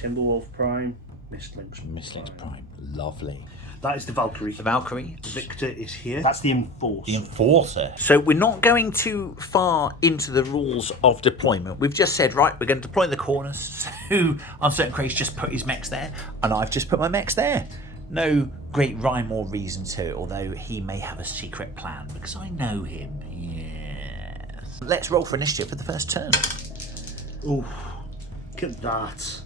Timberwolf Prime, Mistlings Prime. Lovely. That is the Valkyrie. The Valkyrie. The Victor is here. That's the Enforcer. The Enforcer. So we're not going too far into the rules of deployment. We've just said, right, we're going to deploy in the corners. So Uncertain Craze just put his mechs there, and I've just put my mechs there. No great rhyme or reason to it, although he may have a secret plan, because I know him. Yes. Let's roll for initiative for the first turn. Ooh, look at that.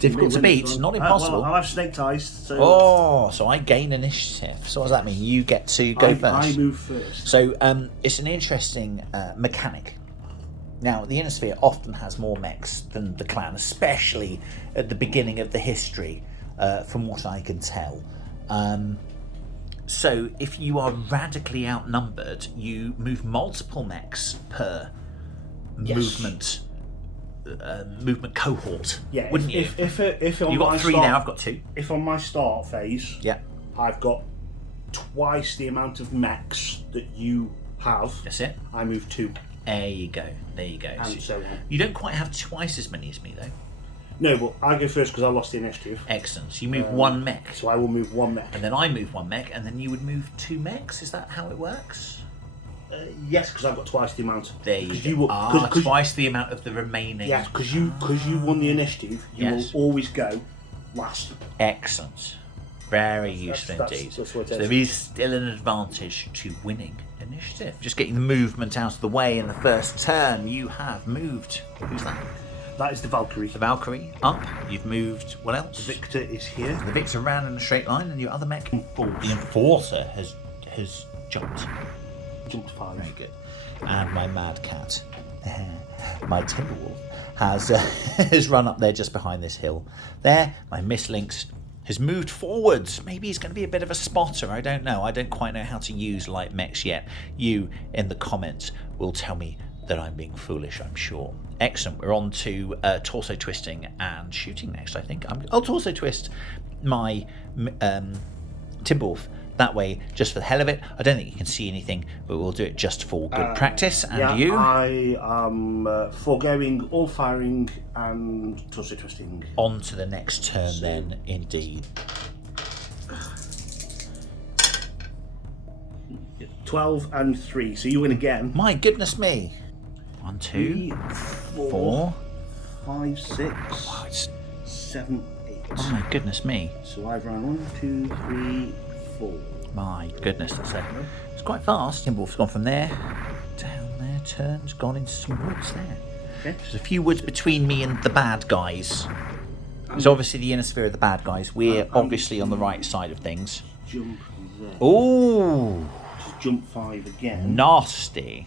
Difficult to beat, not impossible. Well, I'll have snake ties. So so I gain initiative. So what does that mean? You get to go first. I move first. So it's an interesting mechanic. Now, the Inner Sphere often has more mechs than the clan, especially at the beginning of the history, from what I can tell. So if you are radically outnumbered, you move multiple mechs per movement cohort. Yeah, wouldn't you? If on You've got my 3 start, now, I've got 2. If on my start phase, Yeah. I've got twice the amount of mechs that you have. That's it. I move 2. There you go. There you go. And so on. You don't quite have twice as many as me, though. No, but I go first because I lost the initiative. Excellent. So you move 1 mech. So I will move 1 mech. And then I move 1 mech, and then you would move 2 mechs. Is that how it works? Yes, because I've got twice the amount. There you go. Twice the amount of the remaining. Yeah, because you won the initiative, you will always go last. Excellent. Very useful indeed. That's what it So is. there is still an advantage to winning initiative. Just getting the movement out of the way in the first turn. You have moved. Who's that? That is the Valkyrie. The Valkyrie up. You've moved. What else? The Victor is here. The Victor ran in a straight line, and your other mech. The Enforcer has jumped. Jumped 5. Very good. And my Mad Cat, my Timberwolf, has run up there just behind this hill. There, my Mistlings has moved forwards. Maybe he's going to be a bit of a spotter. I don't know. I don't quite know how to use light mechs yet. You, in the comments, will tell me that I'm being foolish, I'm sure. Excellent. We're on to torso twisting and shooting next, I think. I'll torso twist my Timberwolf that way, just for the hell of it. I don't think you can see anything, but we'll do it just for good practice. And you? I am foregoing all firing and torso twisting. On to the next turn then, indeed. 12 and 3, so you win again. My goodness me. 1, 2, 4, 5, 6, oh, 7, 8. Oh my goodness me. So I've run 1, 2, 3, 4. My goodness, it's quite fast. Timberwolf's gone from there, down there, turned, gone into some woods there. Okay. There's a few woods between me and the bad guys. It's obviously the Inner Sphere of the bad guys. We're obviously on the right side of things. Jump there. Ooh! Just jump 5 again. Nasty.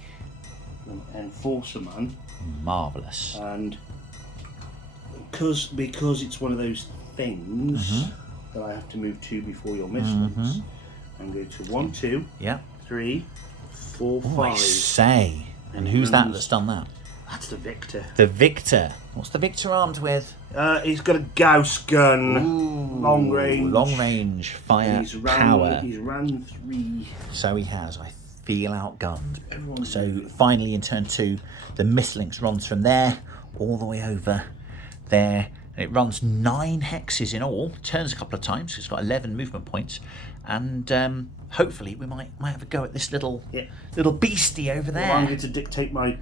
An Enforcer man. Marvellous. And because it's one of those things that I have to move 2 before your Mistlings, I'm going to 1, 2, 3, 4, 5. I say. And who's that that's done that? That's the Victor. The Victor. What's the Victor armed with? He's got a Gauss gun. Ooh, long range. Long range fire power. He's ran 3. So he has. I feel outgunned. So finally in turn 2, the Mistlings runs from there all the way over there. And it runs 9 hexes in all. Turns a couple of times. It's got 11 movement points. And hopefully we might have a go at this little beastie over there. Well, I'm going to dictate my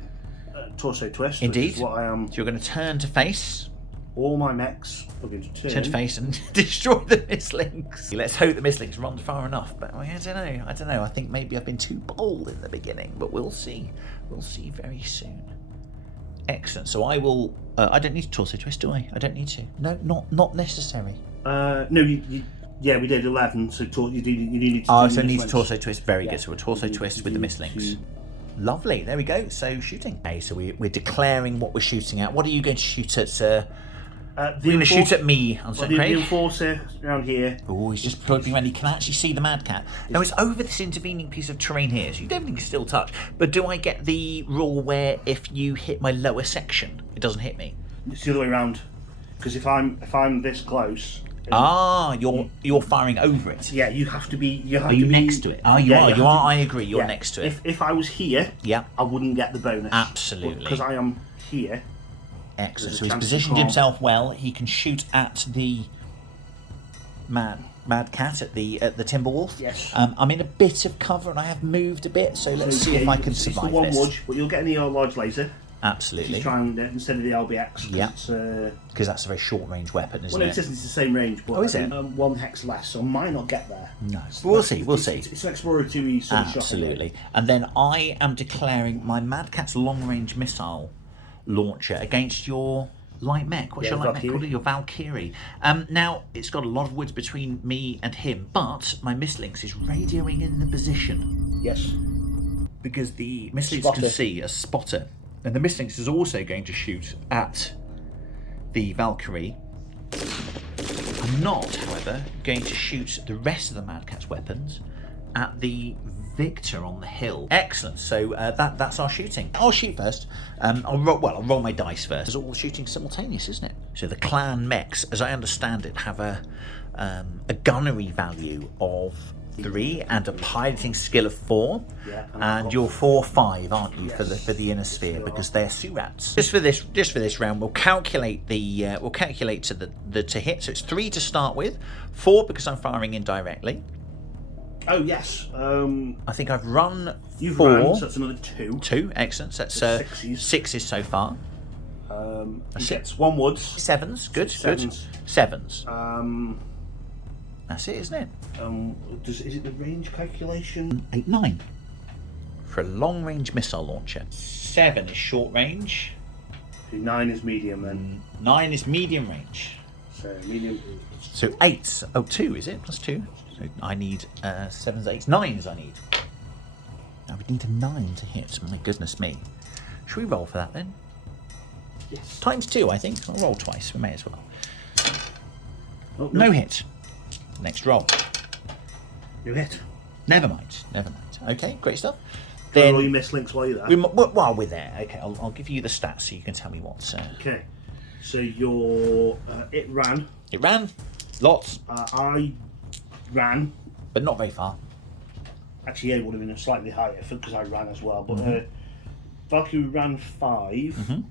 torso twist. Indeed. Which is what I am. So you're going to turn to face. All my mechs are going to Turn to face and destroy the Mistlings. Let's hope the Mistlings run far enough. But I don't know. I think maybe I've been too bold in the beginning. But we'll see. We'll see very soon. Excellent. So I will... I don't need to torso twist, do I? I don't need to. No, not necessary. No, yeah, we did 11, so you need to... Oh, so I need to torso twist. Very good. So we'll torso twist with the Mistlings. Lovely. There we go. So shooting. Okay, so we're declaring what we're shooting at. What are you going to shoot at, sir? We're going to shoot at me, the Enforcer around here. Oh, he's just poking around. You can actually see the Mad Cat. Now, it's over this intervening piece of terrain here, so you definitely can still touch. But do I get the rule where if you hit my lower section, it doesn't hit me? It's the other way around. Because if I'm this close... you're firing over it. Yeah, you have to be... Are you next to it? Oh, you are. You are. I agree. You're next to it. If I was here, I wouldn't get the bonus. Absolutely. Because I am here, Excellent. So he's positioned himself well. He can shoot at the mad cat, at the Timberwolf. Yes. I'm in a bit of cover and I have moved a bit, so let's see if I can survive it's the one this. Wood, but you'll get an ER large laser. Absolutely. Just try and instead of the LBX. Yeah. Because that's a very short range weapon, isn't it? Well, it isn't. It's the same range, but is it? One hex less, so I might not get there. No. But we'll see. We'll see. It's an exploratory sort of shot. Absolutely. And then I am declaring my Mad Cat's long range missile launcher against your light mech. What's your light mech called? Your Valkyrie. Now, it's got a lot of woods between me and him, but my Mislinx is radioing in the position. Yes. Because the Mislinx can see a spotter. And the Mislinx is also going to shoot at the Valkyrie. I'm not, however, going to shoot the rest of the Mad Cat's weapons at the Victor on the hill. Excellent. So that's our shooting. I'll shoot first. I'll roll my dice first. It's all shooting simultaneous, isn't it? So the clan mechs, as I understand it, have a gunnery value of 3 and a piloting skill of 4. Yeah, and you're 4/5, aren't you, for the inner sphere, because they're Surats. Just for this round, we'll calculate to hit. So it's 3 to start with, 4 because I'm firing indirectly. Oh yes. I think I've run You've 4. run, so that's another 2. 2, excellent. So that's 6s so far. Six. 1 woods. 7s, good, Sevens. good. 7s. That's it, isn't it? Is it the range calculation? 8, 9. For a long-range missile launcher. 7 is short range. 9 is medium then. 9 is medium range. So medium. So 8s. Oh, 2 is it? Plus 2. So I need 7s, 8s, 9s. I need. I would need a 9 to hit. My goodness me. Should we roll for that then? Yes. Times 2, I think. I'll roll twice. We may as well. Oh, no hit. Next roll. You hit. Never mind. Never mind. Okay, great stuff. Then roll your Mislinx while you're there. While we're there, okay, I'll give you the stats so you can tell me what's. Okay. So your it ran. It ran. Lots. I ran. But not very far. Actually, yeah, it would have been slightly higher because I ran as well. But Valkyrie ran 5.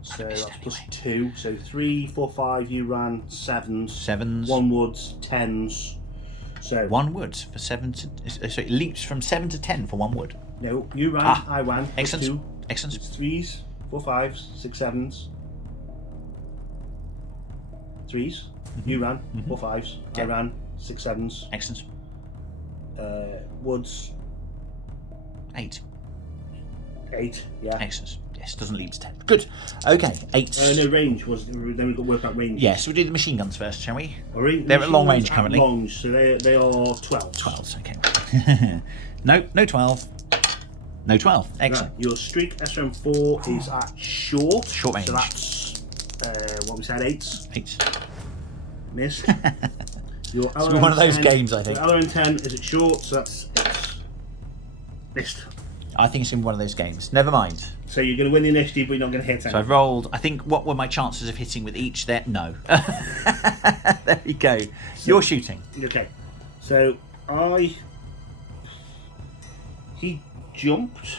So that's plus 2. So 3, 4, 5. You ran 7s. 7s. 1 woods, 10s. So 1 woods for 7 to. So it leaps from 7 to 10 for 1 wood. No, you ran. I ran. Excellent. 2. Excellent. It's 3s, 4, 5s, 6, 7s. 3s. You ran. 4, 5s. I ran. 6, 7s. Excellent. Woods. 8. 8. Yeah. Excellent. Yes, doesn't lead to 10. Good. Okay, 8. No, range was. Then we've got to work out range. Yes, we'll do the machine guns first, shall we? They're at long range currently. Long, so they are 12. 12s, okay. No 12. No 12. Excellent. Right. Your streak SRM4 is at short. Short range. So that's what we said, 8s. 8. Missed. Your It's one of those games, I think. Your LRN10 is at short, so that's 8. Missed. I think it's in one of those games. Never mind. So you're going to win the initiative, but you're not going to hit anything. So I've rolled. I think, what were my chances of hitting with each there? No. There you go. You're shooting. Okay. So he jumped.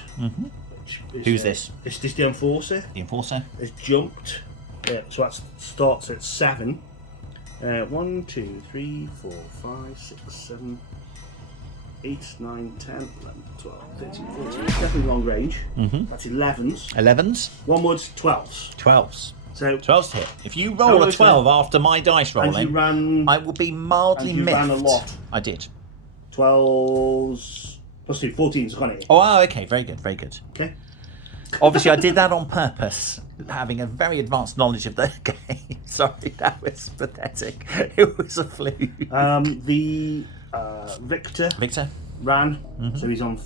Who's this? It's the Enforcer. The Enforcer. Has jumped. So that starts at 7. 1, 2, 3, 4, 5, 6, 7, 8, 9, 10, 11, 12, 13, 14. It's definitely long range. That's 11s. 11s. 1 wood's 12s. 12s. So 12s hit. If you roll a 12 after my dice rolling, and you ran, I will be mildly and you miffed. ran a lot. I did. 12s plus 2, 14s, can't it? Oh, okay. Very good. Very good. Okay. Obviously, I did that on purpose, having a very advanced knowledge of the game. Sorry, that was pathetic. It was a fluke. The Victor ran, so he's on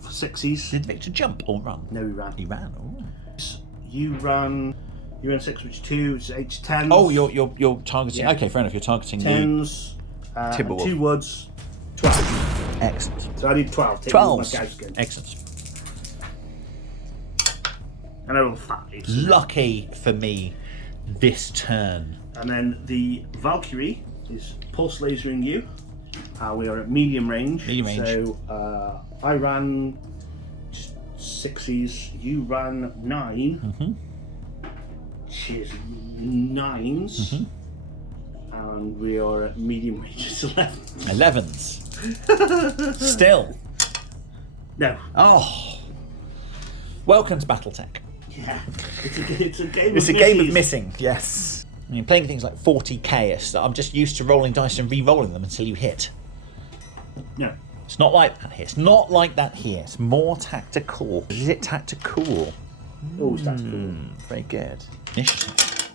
6s. Did Victor jump or run? No, he ran. He ran. Ooh. You ran 6, which is 2, which is 8 to 10s. Oh, you're targeting. Yeah. Okay, fair enough. You're targeting 10s. Timberwolf. 2 woods. 12. Excellent. So I need 12. 12. Excellent. And I rolled 5. Lucky for me this turn. And then the Valkyrie is pulse lasering you. We are at medium range. Medium range. So I ran 6s, you ran 9. which is 9s. And we are at medium range, it's 11s. 11s. Still. No. Oh. Welcome to Battletech. Yeah. It's a game It's a game of missing, yes. You're playing things like 40k. I'm just used to rolling dice and re-rolling them until you hit. No. It's not like that here. It's not like that here. It's more tactical. Is it tactical? Oh, it's tactical. Very good. Initiative.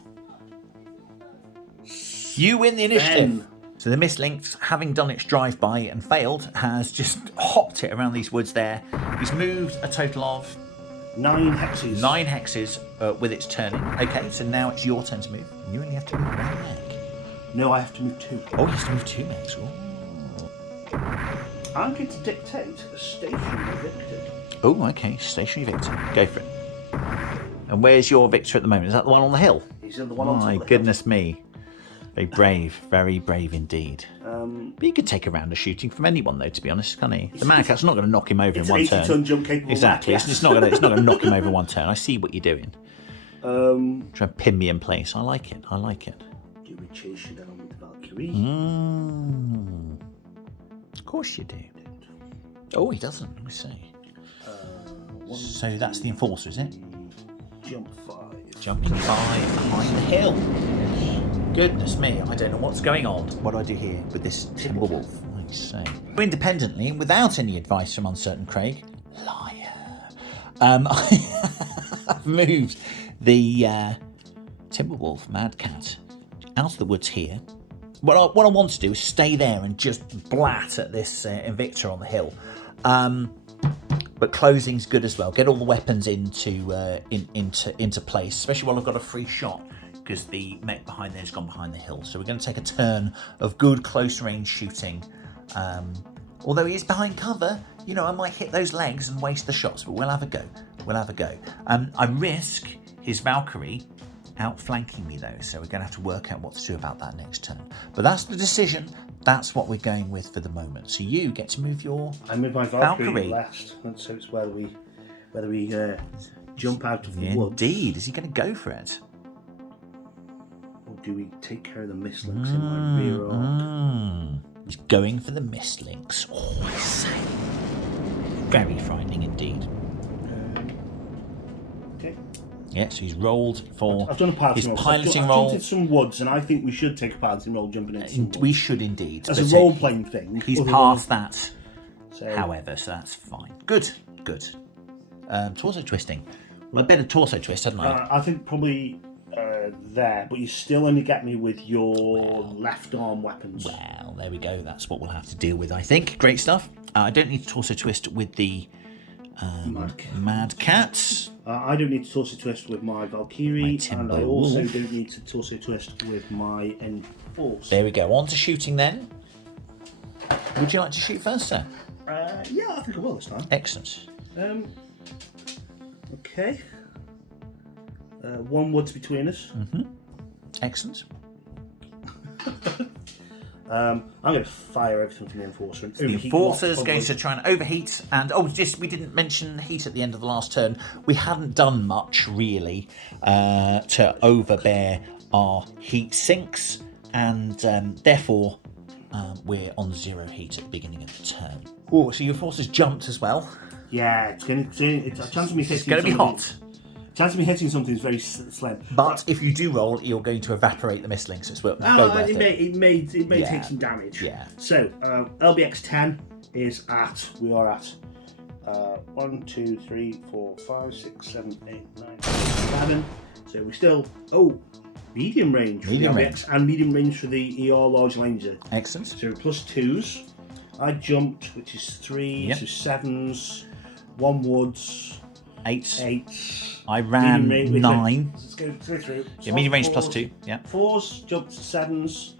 You win the initiative. So the Mistlynx, having done its drive-by and failed, has just hopped it around these woods there. He's moved a total of 9 hexes. 9 hexes with its turning. Okay, so now it's your turn to move. You only have to move 1 meg. No, I have to move 2. Oh, you have to move 2 megs. Ooh. I'm going to dictate a stationary victor. Oh, okay. Stationary victor. Go for it. And where's your victor at the moment? Is that the one on the hill? He's the one on top of the My goodness me. Very brave indeed. But you could take a round of shooting from anyone, though, to be honest, can't he? The Madcat's not going to knock him over in one turn. It's an 80-ton jump capable Exactly. Mac, It's not going to knock him over in one turn. I see what you're doing. Try and pin me in place. I like it. I like it. Do we chase you down with the Valkyrie? Of course you do. Oh, he doesn't. Let me see. So that's the Enforcer, is it? Jump 5. Jumping 5 behind the hill. Goodness me, I don't know what's going on. What do I do here with this Timberwolf? I say. Independently, without any advice from Uncertain Craig, liar. I've moved the Timberwolf Mad Cat out of the woods here. What I want to do is stay there and just blat at this Invictor on the hill. But closing's good as well. Get all the weapons into place, especially while I've got a free shot, because the mech behind there has gone behind the hill. So we're going to take a turn of good close range shooting. Although he is behind cover, you know, I might hit those legs and waste the shots, but we'll have a go. I risk his Valkyrie outflanking me though, so we're going to have to work out what to do about that next turn. But that's the decision. That's what we're going with for the moment. So you get to move your I move my Valkyrie last, and so it's whether we jump out of the woods. Indeed. Is he going to go for it? Or do we take care of the Mistlynx in my rear arc? He's going for the Mistlynx. Oh, I say. Very frightening indeed. Okay. Yeah, so he's rolled for I've done a piloting roll. piloting I've roll. jumped into some woods, and I think we should take a piloting roll jumping into some woods. We should indeed. As a role-playing thing. He's past that, so, however, so that's fine. Good. Torso twisting. Well, I better torso twist, hadn't I? I think probably there, but you still only get me with your left arm weapons. Well, there we go. That's what we'll have to deal with, I think. Great stuff. I don't need to torso twist with the Mad Cat. I don't need to torso twist with my Valkyrie, and I also don't need to torso twist with my Enforce. There we go. On to shooting then. Would you like to shoot first, sir? Yeah, I think I will this time. Excellent. Okay. 1 woods between us. Excellent. I'm going to fire everything from the Enforcer. And The Enforcer's going to try and overheat, and we didn't mention heat at the end of the last turn. We hadn't done much really to overbear our heat sinks, and therefore we're on 0 heat at the beginning of the turn. Oh, so your Enforcer's jumped as well. Yeah, it's a chance of me hitting. It's going to be hot. Chance of me hitting something is very slim. But if you do roll, you're going to evaporate the Mistlynx. It's worth it may take some damage. Yeah. So LBX 10 is at. We are at 1, 2, 3, 4, 5, 6, 7, 8, 9, 10, 11. So we still medium range for the LBX and medium range for the ER large laser. Excellent. So +2s. I jumped, which is 3, so 7s, 1 woods. 8. I ran 9. Let's go through. Yeah, medium range +2. Yeah. 4s, jumped to 7s,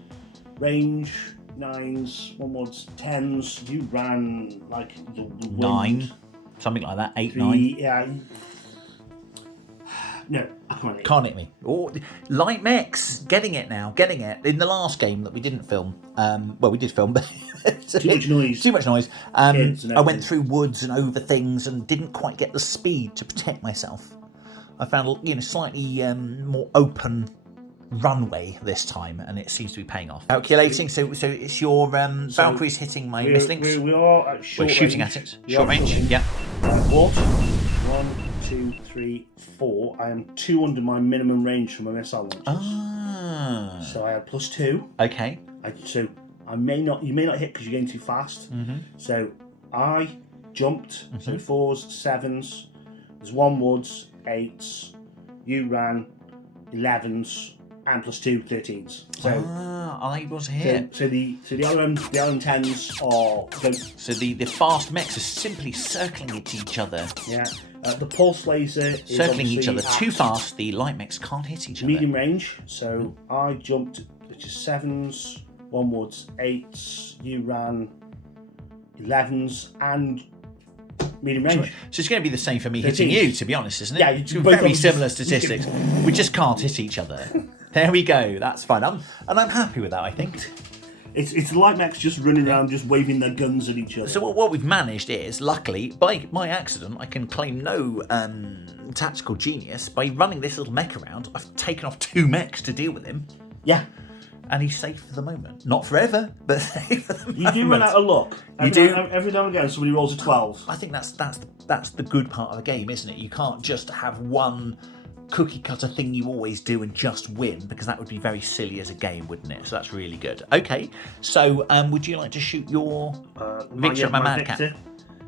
range 9s, 1 woods, 10s. You ran like the wind. 9, something like that. 8, 3, 9. Yeah. No, I can't hit. Can't hit me. Oh, light mechs, getting it now, getting it. In the last game that we didn't film, well, we did film, but too much noise. Too much noise. I went through woods and over things and didn't quite get the speed to protect myself. I found, you know, slightly more open runway this time, and it seems to be paying off. Calculating, so it's your Valkyries hitting my Mistlinks. We are at short We're shooting range. at it. Short range, yeah. What? 1, 2, 3, 4. I am 2 under my minimum range for my missile launchers. Ah. So I had +2. Okay. So you may not hit because you're going too fast. So I jumped. So 4s, 7s. There's 1 woods, 8s. You ran 11s. And +2, 13s. So I was here. So the LM 10s are So the fast mechs are simply circling at each other. Yeah. The pulse laser is circling each other at too fast. The light mechs can't hit each other. medium range. So I jumped, which is 7s, 1 woods, 8s. You ran 11s and medium range. So it's going to be the same for me hitting you, to be honest, isn't it? Yeah, it's both very of similar them statistics. We just can't hit each other. There we go. That's fine. I'm happy with that, I think. It's light mechs just running around, just waving their guns at each other. So what we've managed is, luckily, by my accident, I can claim no tactical genius. By running this little mech around, I've taken off 2 mechs to deal with him. Yeah. And he's safe for the moment. Not forever, but safe for the moment. You do run out of luck. Every now and again, somebody rolls a 12. I think that's the good part of the game, isn't it? You can't just have one cookie cutter thing you always do and just win, because that would be very silly as a game, wouldn't it? So that's really good. Okay, so would you like to shoot your Victor at my Mad Cat?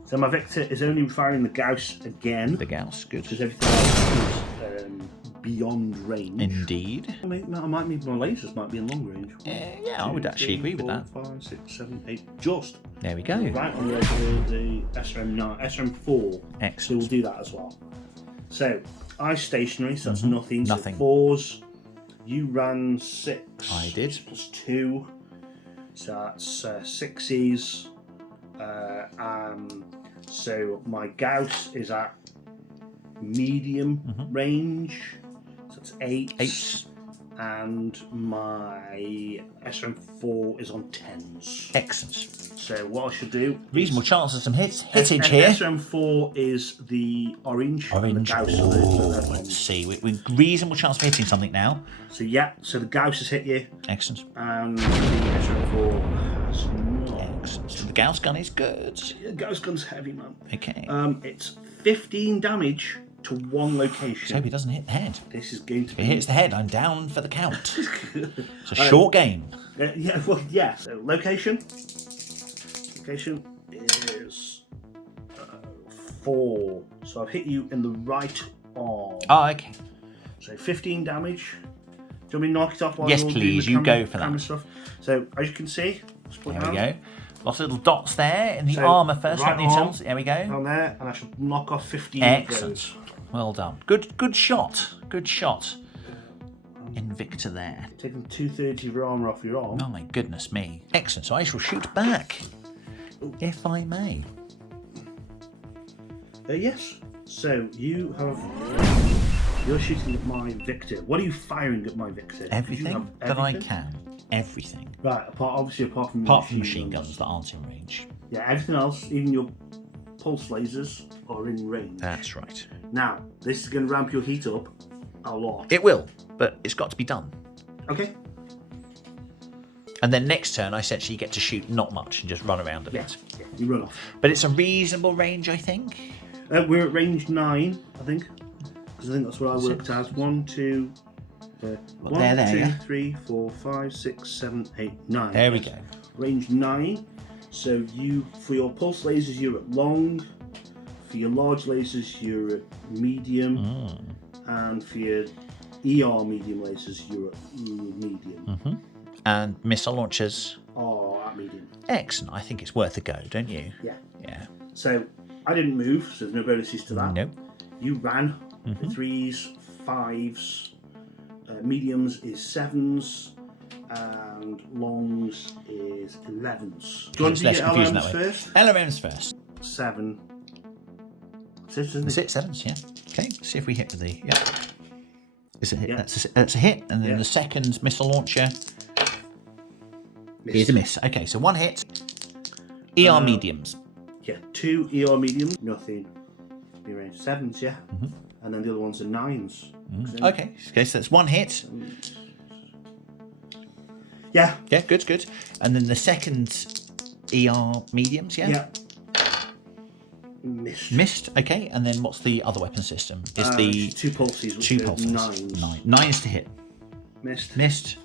So my Victor is only firing the Gauss again. The Gauss, good. Because everything else is beyond range. Indeed. My lasers might be in long range. Yeah, I would actually agree with that. 5, 6, 7, 8, just. There we go. Right on the edge of the SRM9, SRM4. Excellent. So we'll do that as well. So, I stationary, so that's nothing. Nothing. So 4s. You ran 6. I did. +2. So that's 6s. So my Gauss is at medium range. So it's 8s. And my SRM4 is on 10s. Excellent. So what I should do... Reasonable chance of some hittage here. SRM4 is the orange. Orange. Let's see. We're reasonable chance of hitting something now. So yeah, so the Gauss has hit you. Excellent. And the SRM4 has not. Excellent. So the Gauss gun is good. The Gauss gun's heavy, man. Okay. It's 15 damage to 1 location. So hope he doesn't hit the head. This is going to be... If he hits the head, I'm down for the count. It's a short game. Yeah, well, yeah. So location. Location is 4. So I've hit you in the right arm. Oh, okay. So 15 damage. Do you want me to knock it off while Yes, you're doing please. the You camera, go for camera that. stuff? So as you can see, There we go. Lots of little dots there in the armour first, right not the utensils. There we go. Down there, and I shall knock off 15 Excellent. of those. Well done. Good shot. Good shot. Invicta there. Taking 230 of your armour off your arm. Oh my goodness me. Excellent. So I shall shoot back, if I may. Yes. So you're shooting at my Victor. What are you firing at my Victor? Everything that I can. Everything. Right. Apart from machine guns that aren't in range. Yeah. Everything else, even your pulse lasers, are in range. That's right. Now this is going to ramp your heat up a lot. It will, but it's got to be done. Okay. And then next turn, I essentially get to shoot not much and just run around a bit. Yeah, you run off. But it's a reasonable range, I think. We're at range 9, I think. Because I think that's what I worked as. 1, 2, 3, 4, 5, 6, 7, 8, 9. There we go. Range 9. So for your pulse lasers, you're at long. For your large lasers, you're at medium. And for your ER medium lasers, you're at medium. And missile launchers are at medium. Excellent. I think it's worth a go, don't you? Yeah. Yeah. So I didn't move, so there's no bonuses to that. Nope. You ran. The 3s, 5s, mediums is 7s, and longs is 11s. Do you want to do your LMs first? LMs first. 7. That's it, isn't That's it, 7s, yeah. Okay, see if we hit with the... Yeah. Is it a hit? Yeah. That's a hit, and then the second missile launcher is a miss. Okay, so 1 hit. ER mediums. Yeah, 2 ER mediums, nothing. be range 7s, yeah. And then the other ones are 9s. Okay, so that's 1 hit. Yeah. Yeah, good. And then the second ER mediums, yeah? Yeah. Missed, okay. And then what's the other weapon system? Is the 2 pulses, which 2 are pulses. 9s. 9s to hit. Missed.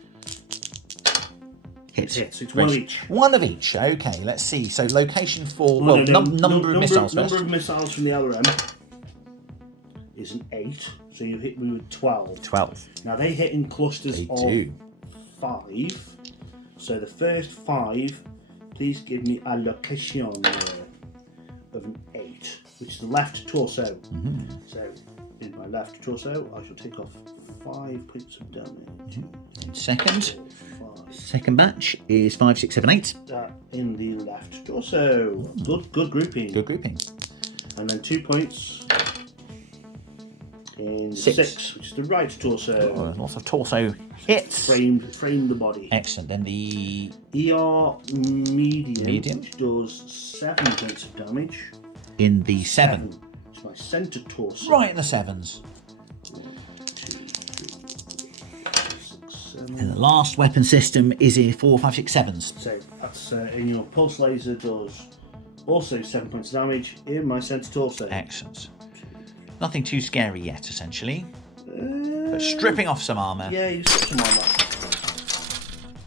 Hit. So it's 1 of each. 1 of each, okay. Let's see. So location for, number of missiles first. Number of missiles from the LRM is an 8. So you hit me with 12. 12. Now they hit in clusters of 5. So the first 5, please give me a location of an 8, which is the left torso. So in my left torso, I shall take off 5 points of damage. And second batch is 5, 6, 7, 8. In the left torso. Good grouping. Good grouping. And then 2 points in 6, which is the right torso. Oh, lots of torso hits. Framed the body. Excellent. Then the ER medium, which does 7 points of damage. In the 7. It's my centre torso. Right in the 7s. 1, 2, 3, 6, 7. And the last weapon system is in 4, 5, 6, 7s. So that's in your pulse laser does also 7 points of damage in my centre torso. Excellent. Nothing too scary yet, essentially. But stripping off some armour. Yeah, you strip some armour.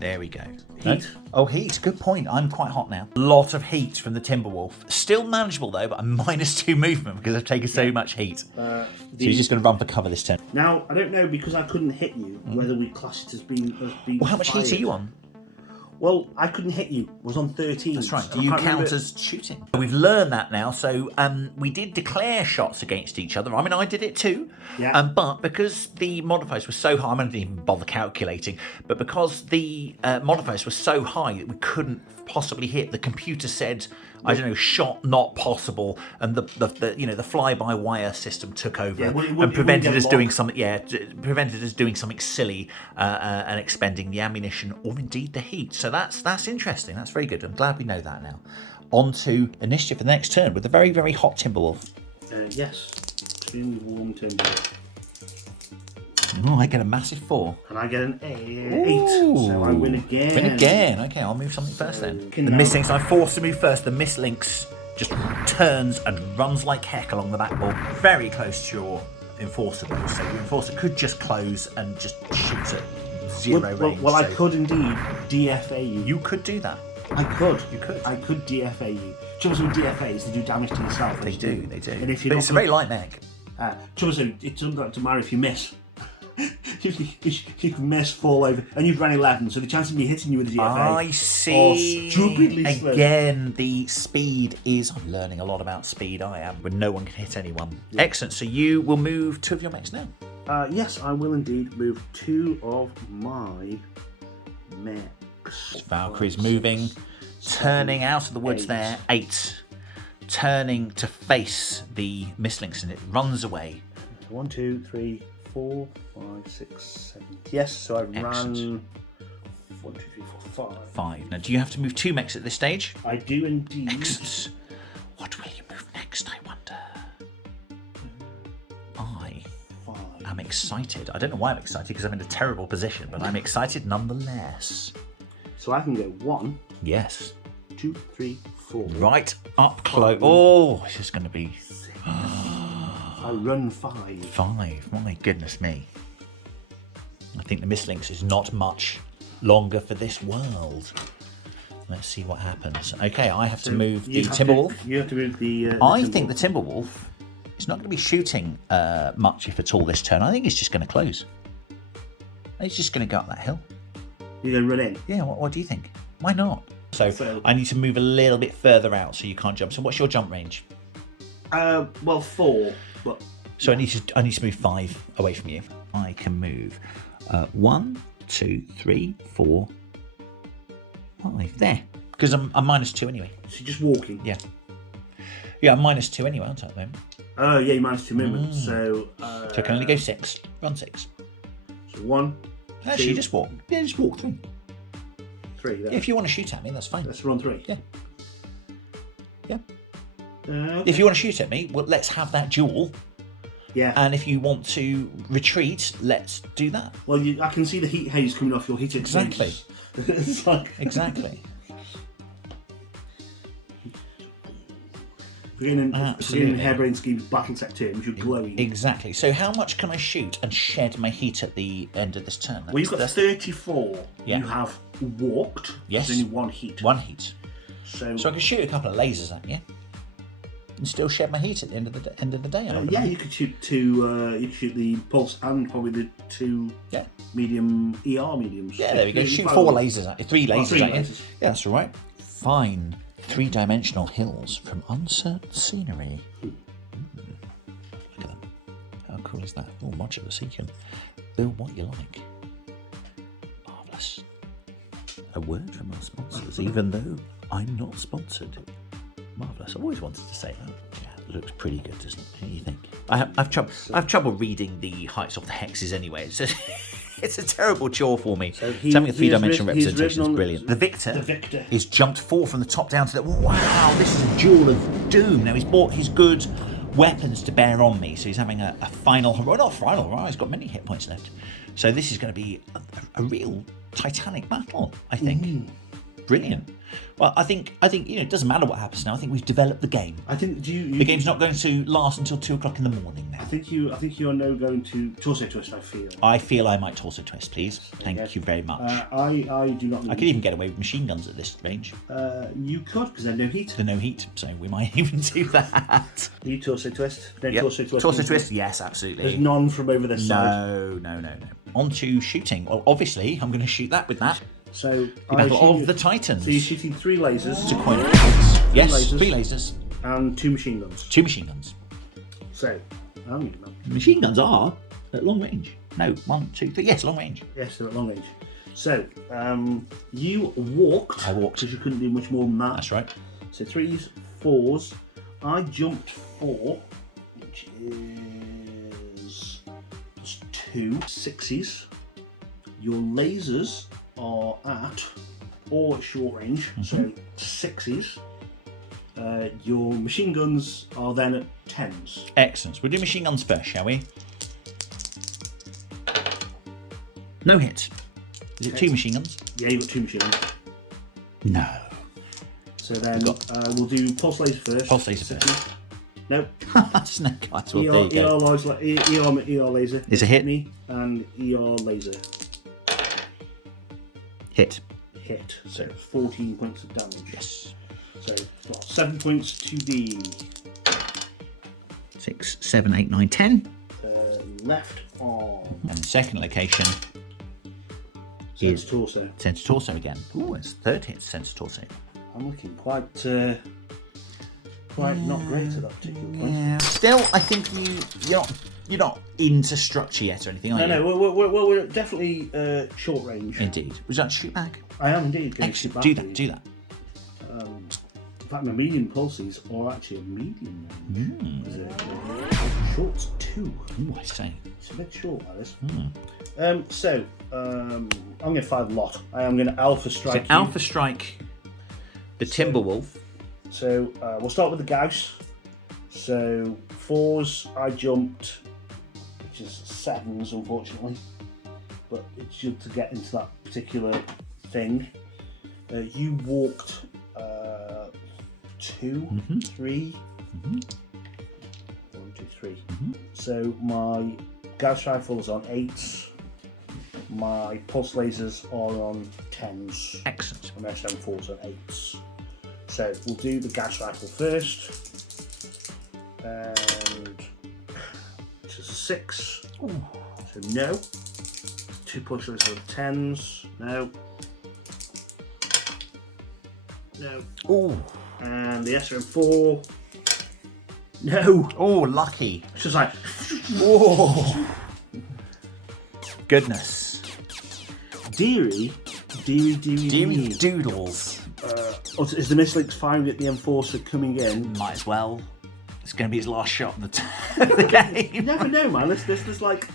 There we go. Heat. Oh, heat. Good point. I'm quite hot now. Lot of heat from the Timberwolf. Still manageable, though, but I'm -2 movement because I've taken so much heat. So you're just going to run for cover this turn. Now, I don't know, because I couldn't hit you, whether we class it as being Well, how much fired. heat are you on? Well, I couldn't hit you. I was on 13. That's right. Do you count as shooting? We've learned that now. So we did declare shots against each other. I mean, I did it too. Yeah. But because the modifiers were so high, I didn't even bother calculating. But because the modifiers were so high that we couldn't possibly hit, the computer said, I don't know, shot not possible, and the fly-by-wire system took over and prevented us doing something. Yeah, prevented us doing something silly and expending the ammunition or indeed the heat. So that's interesting. That's very good. I'm glad we know that now. On to initiative for the next turn with a very, very hot Timberwolf. Yes, extremely warm timber. Oh, I get a massive 4. And I get an 8, so I win again. Win again. Okay, I'll move something first then. The Mistlinks, I'm forced to move first. The Mistlinks just turns and runs like heck along the back wall, very close to your Enforcer though. So your Enforcer could just close and just shoot at 0 range. Well, I could indeed DFA you. You could do that. I could. You could. I could DFA you. Trouble with DFAs, they do damage to yourself. They do. And if but it's a very light mech. Trouble is, it doesn't matter if you miss. you can miss, fall over, and you've ran 11, so the chance of me hitting you with a DFA I see. Stupidly slow. Again, the speed is... I'm learning a lot about speed, I am, when no one can hit anyone. Yeah. Excellent, so you will move 2 of your mechs now? Yes, I will indeed move 2 of my mechs. Valkyrie's moving, turning out of the woods 8. there, 8. Turning to face the Mistlinks, and it runs away. 1, 2, 3, 4, 5, 6, 7. Yes, so I ran 1, 2, 3, 4, 5. 5. Now, do you have to move 2 mechs at this stage? I do indeed. Excellent. What will you move next, I wonder? I'm excited. I don't know why I'm excited, because I'm in a terrible position, but I'm excited nonetheless. So I can go 1. Yes. 2, 3, 4. Right up close. Oh, this is going to be... I run 5. 5. My goodness me. I think the Mistlinks is not much longer for this world. Let's see what happens. Okay, I have to move the Timberwolf. You have to move the I think the Timberwolf is not going to be shooting much, if at all, this turn. I think it's just going to close. It's just going to go up that hill. You're going to run in? Yeah, what do you think? Why not? So I need to move a little bit further out so you can't jump. So what's your jump range? Well, 4. But so I need to move 5 away from you. I can move 1, 2, 3, 4, 5. There. Because I'm -2 anyway. So you're just walking? Yeah. Yeah, I'm -2 anyway, aren't I, at the moment? Oh, yeah, you're -2 movement. So I can only go 6. Run 6. So 1. Actually, 2, just walk. Yeah, just walk 3. 3. There. Yeah, if you want to shoot at me, that's fine. Let's run 3. Yeah. Yeah. Okay. If you want to shoot at me, well, let's have that duel. Yeah. And if you want to retreat, let's do that. Well, I can see the heat haze coming off your heated Exactly. face. It's like... Exactly. Absolutely. In Hairbrain Scheme's Battletech terms, you're glowing. Exactly. So how much can I shoot and shed my heat at the end of this turn? Well, you've got 34. Yeah. You have walked. Yes. There's only one heat. One heat. So I can shoot a couple of lasers at you and still shed my heat at the end of the day. yeah, you could shoot two. You could shoot the pulse and probably the two medium ER mediums. Yeah, there we go. Shoot 4 lasers at you. 3 lasers at you. Yeah, that's all right. Fine. 3-dimensional hills from uncertain scenery. Look at them. How cool is that? Oh, modular, so you can build what you like. Marvellous. A word from our sponsors, even though I'm not sponsored. Marvellous. I always wanted to say that. Yeah, it looks pretty good, doesn't it? What do you think? I've trouble reading the heights of the hexes anyway. It's a terrible chore for me. So having a 3-dimensional representation is brilliant. The Victor is jumped 4 from the top down to the... Wow, this is a duel of doom. Now, he's brought his good weapons to bear on me, so he's having a final... Well, not final, right? He's got many hit points left. So this is going to be a real titanic battle, I think. Brilliant. Well, I think it doesn't matter what happens now. I think we've developed the game. I think the game's not going to last until 2 o'clock in the morning now. I think you are now going to torso twist. I feel I might torso twist, please. Thank you very much. I do not. I could even get away with machine guns at this range. You could, because they're no heat. They're no heat, so we might even do that. You torso twist. Torso twist. Yes, absolutely. There's none from over this side. No. On to shooting. Well, obviously, I'm going to shoot that with that. So the Battle of the Titans. So you're shooting 3 lasers. It's a coin of heads. Yes, 3 lasers. And 2 machine guns. 2 machine guns. So, machine guns are at long range. No, 1, 2, 3. Yes, long range. Yes, they're at long range. So, you walked. I walked. Because you couldn't do much more than that. That's right. So 3s, 4s. I jumped 4, which is plus 2. 6s. Your lasers are at or at short range, so 6s. Your machine guns are then at 10s. Excellent. We'll do machine guns first, shall we? No hit. Is it 2 machine guns? Yeah, you've got 2 machine guns. No. So then we'll do pulse laser first. Pulse laser first. Nope. Snake eyes. Well, there you go. ER laser. Is a hit. And ER laser. Hit. So 14 points of damage. Yes. So 7 points to the 6, 7, 8, 9, 10. Left arm. And the second location is torso. Centre torso again. Ooh, it's 3rd hit centre torso. I'm looking quite not great at that particular point. Yeah. Still, I think you're not into structure yet or anything, are you? No, we're definitely short range. Indeed. Would you like to shoot back? I am indeed. Excellent. Do that. In fact, my medium pulses are actually a medium range. Short's 2. Ooh, I say. It's a bit short, that is. So, I'm going to fire a lot. I am going to alpha strike. So alpha strike the Timberwolf. So, we'll start with the Gauss. So, 4s, I jumped, which is 7s, unfortunately. But it's just to get into that particular thing. You walked 2, 3. 1, 2, 3. So my Gauss rifle is on 8s. My pulse lasers are on 10s. Excellent. And my SM4s on 8s. So we'll do the Gauss rifle first. And which is 6. Ooh. So no. 2 pulse lasers on 10s. No. No. Ooh. And the SM4. No. Oh, lucky. It's just like. Oh. Goodness. Deary doodles. Is the Mistlinks firing at the Enforcer coming in? Might as well. It's going to be his last shot of the game. You never know, man. There's like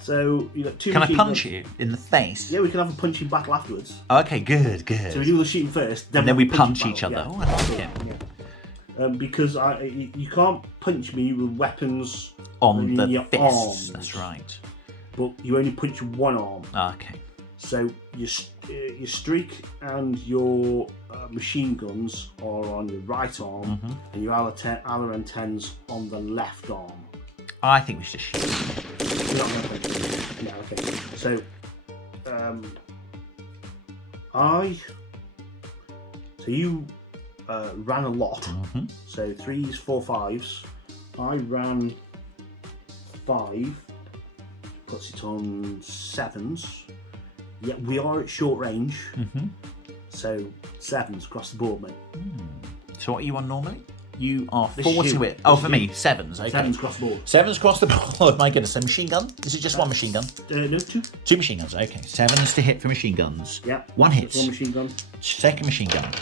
So you got 2 Can I machine punch guns. you in the face? Yeah, we can have a punching battle afterwards. Okay, good, good. So we do the shooting first, and then we punch punching each other. battle. Oh, I like it. Yeah. Because you can't punch me with weapons On the your fists. arms. That's right. But you only punch one arm. Okay. So your streak and your machine guns are on your right arm, and your Alaran 10s on the left arm. I think we should just shoot. No, okay. So, so you ran a lot. So 3s, 4, 5s. I ran 5. Puts it on 7s. Yeah, we are at short range. So 7s across the board, mate. So what are you on normally? You are This 4 is to you. it. Oh, This for is me, you. 7s. Okay. 7s across the board. 7s across the board. My goodness. So machine gun. This is just one machine gun. No, 2. 2 machine guns. Okay. 7s to hit for machine guns. Yeah. 1 hit. One machine gun. Second machine gun.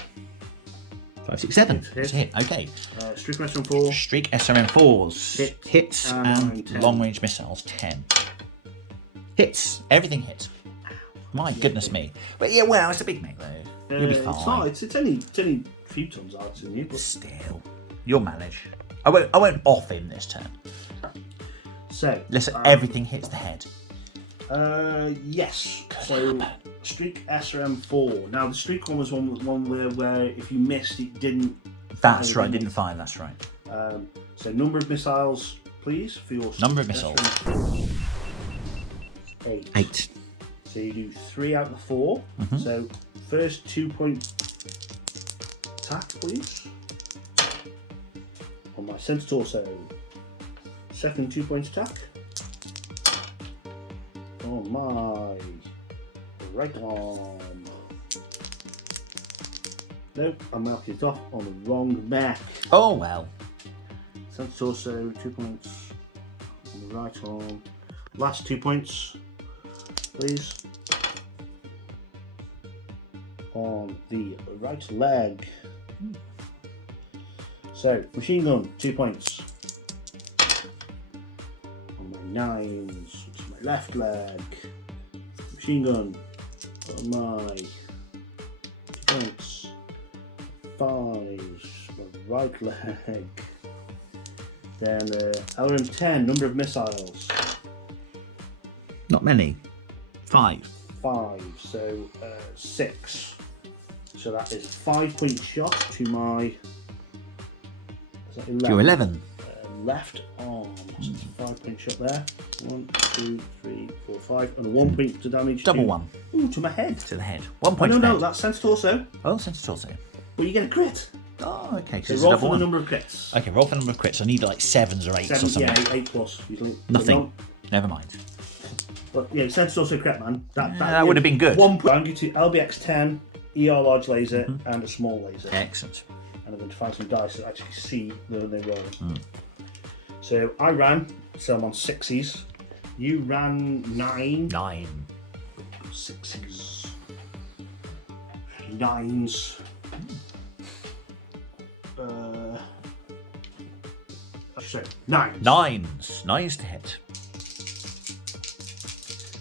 5, 6, 7. Hit. It's a hit. Okay. Streak SRM 4. Streak SRM4s. Hits and 10. long range missiles. 10. Hits. Everything hits. My goodness me. But yeah, well, it's a big mech though. You'll be fine. It's not. It's only a few tons out in you. But... Still, you'll manage. I won't off him this turn. So Listen, everything hits the head. Yes. So streak SRM 4. Now the streak one was one where if you missed, it didn't. That's right. Didn't fire. That's right. So number of missiles, please, for your Number of missiles. 8. 8. So you do 3 out of the 4. So first 2-point attack, please. On my center torso. Second 2-point attack. On my right arm. Nope, I marked it off on the wrong mech. Oh well. Center torso, 2 points on the right arm. Last 2 points, please. On the right leg. So, machine gun, 2 points. On my 9s, which is my left leg. Machine gun, on my 2 points. 5s, my right leg. Then LRM 10, number of missiles. Not many. 5. 5, so 6. So that is 5-point shot to my. Is that 11? You're 11. Left arm. So it's a 5-point shot there. 1, 2, 3, 4, 5, and a 1 point to damage. Double 1. Ooh, to my head. To the head. 1 point. No, to the no, head. that's center torso. Oh, center torso. Well, you get a crit. Oh, okay. So it's roll a double for the one. number of crits. Okay, roll for the number of crits. I need like 7s or 8s or 7, something. yeah, 8 plus. Usually. Nothing. Never mind. But yeah, center torso crit, man. That would have been good. 1 point. I'm going to LBX 10, ER large laser, and a small laser. Excellent. And I'm going to find some dice that actually see that they roll. So I ran, so I'm on 6s. You ran 9. 9. 6s. 9s. So 9s. 9s. 9s to hit.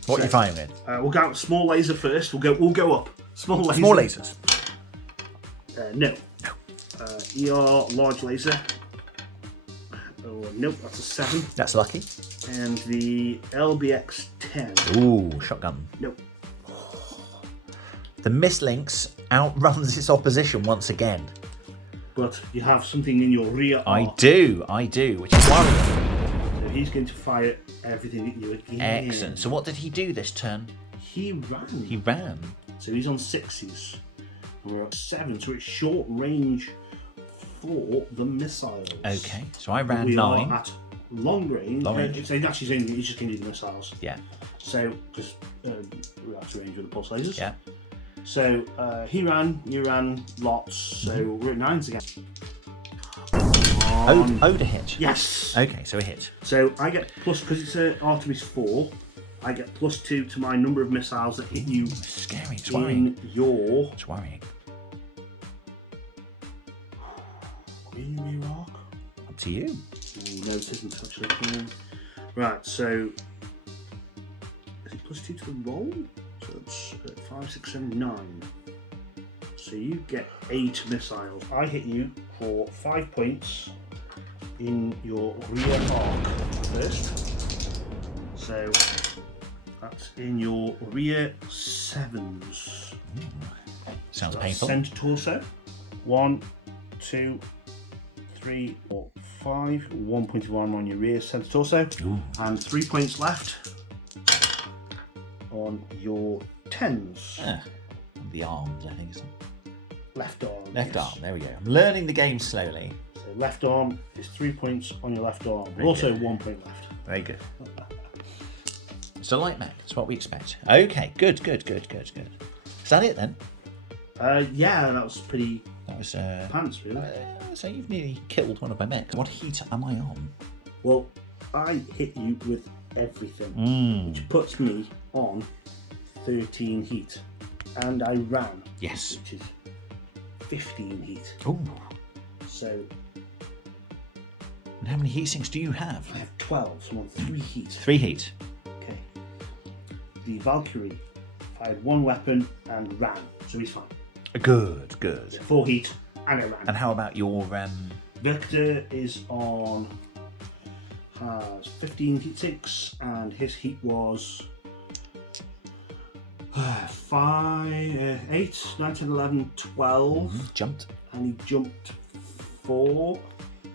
What are you firing with? We'll go out small laser first. We'll go up. Small laser. Small lasers. No. ER large laser. Oh, nope, that's a 7. That's lucky. And the LBX 10. Ooh, shotgun. Nope. The mislinks outruns its opposition once again. But you have something in your rear arm. I do, which is worrying. So he's going to fire everything at you again. Excellent. So what did he do this turn? He ran. He ran. So he's on 6s. And we're at 7, so it's short range for the missiles. Okay, so I ran we 9. are at long range. Long range. So actually, he's just going to do the missiles. Yeah. So, because we're out of range with the pulse lasers. Yeah. So he ran, you ran lots. So we're at 9s again. Ode a hit. Yes. Okay, so a hit. So I get plus, because it's an Artemis 4, I get +2 to my number of missiles that hit you. Scary. It's in worrying. your. It's worrying. In your arc? Up to you. No, it isn't actually. Right, so +2 to the roll. So it's 5, 6, 7, 9. So you get 8 missiles. I hit you for 5 points in your rear arc first. So that's in your rear 7s. Sounds so painful. Center torso. 1, 2, 3, 4, 5. 1 point of armor on your rear center torso. Ooh. And 3 points left on your 10s. The arms, I think. Left arm. Left yes. arm, there we go. I'm learning the game slowly. So left arm is 3 points on your left arm. Very Also good. 1 point left. Very good. It's a light mech. It's what we expect. Okay, good. Is that it then? Yeah, that was pretty That was. pants, really. So you've nearly killed one of my mechs. What heat am I on? Well, I hit you with everything, which puts me on 13 heat. And I ran. Yes. Which is 15 heat. Ooh. So And how many heat sinks do you have? I have 12, so I'm on 3 heat. 3 heat. Okay. The Valkyrie fired 1 weapon and ran, so he's fine. Good. 4 heat and I ran. And how about your Victor is on, has 15 heat sinks, and his heat was 5, 8, 9, 10, 11, 12. jumped? And he jumped 4,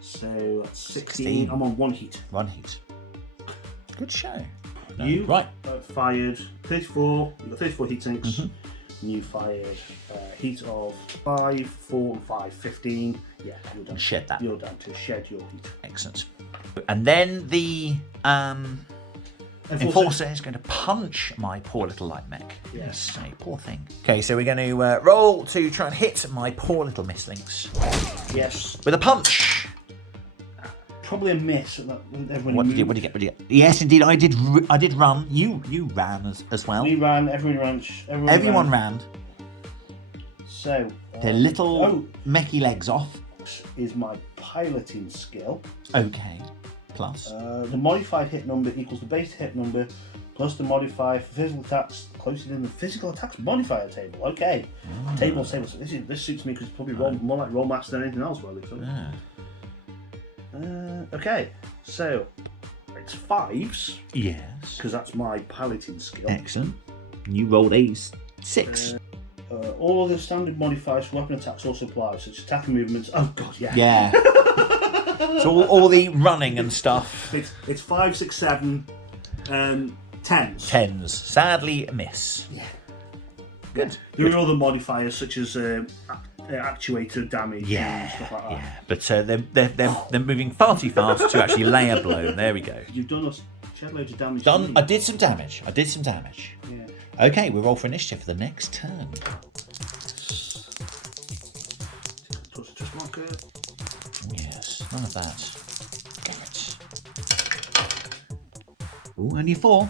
so that's 16. 16. I'm on 1 heat. 1 heat. Good show. No. You Right. Fired 34, you got 34 heat sinks, and you fired heat of 5, 4, and 5, 15. Yeah, you're done. Shed that. You're done to shed your heat. Excellent. And then the Enforcer is going to punch my poor little light mech. Yes. Say, poor thing. Okay, so we're going to roll to try and hit my poor little misslinks Yes. with a punch. Probably a miss. Everyone What did you get? Yes, indeed, I did run. You ran as well. We ran. Everyone ran. Everyone ran. So Their little mechy legs off. is my piloting skill. Okay. Plus. The modified hit number equals the base hit number plus the modifier for physical attacks closer than the physical attacks modifier table. Okay. Table. So this suits me because it's probably more like roll maths than anything else. Okay. So it's 5s. Yes. Because that's my piloting skill. Excellent. You rolled a 6. All the standard modifiers for weapon attacks also apply, such as attack and movements. Oh god, yeah. Yeah. So all the running and stuff. It's 5, 6, 7, 10s. 10s. Sadly, a miss. Yeah. Good. There are other modifiers such as actuator damage and stuff like that. Yeah. But they're moving far too fast to actually lay a blow. There we go. You've done us shed loads of damage. Done. I did some damage. Yeah. Okay, we roll for initiative for the next turn. Just marker. Yes, none of that. Get it. Ooh, only 4.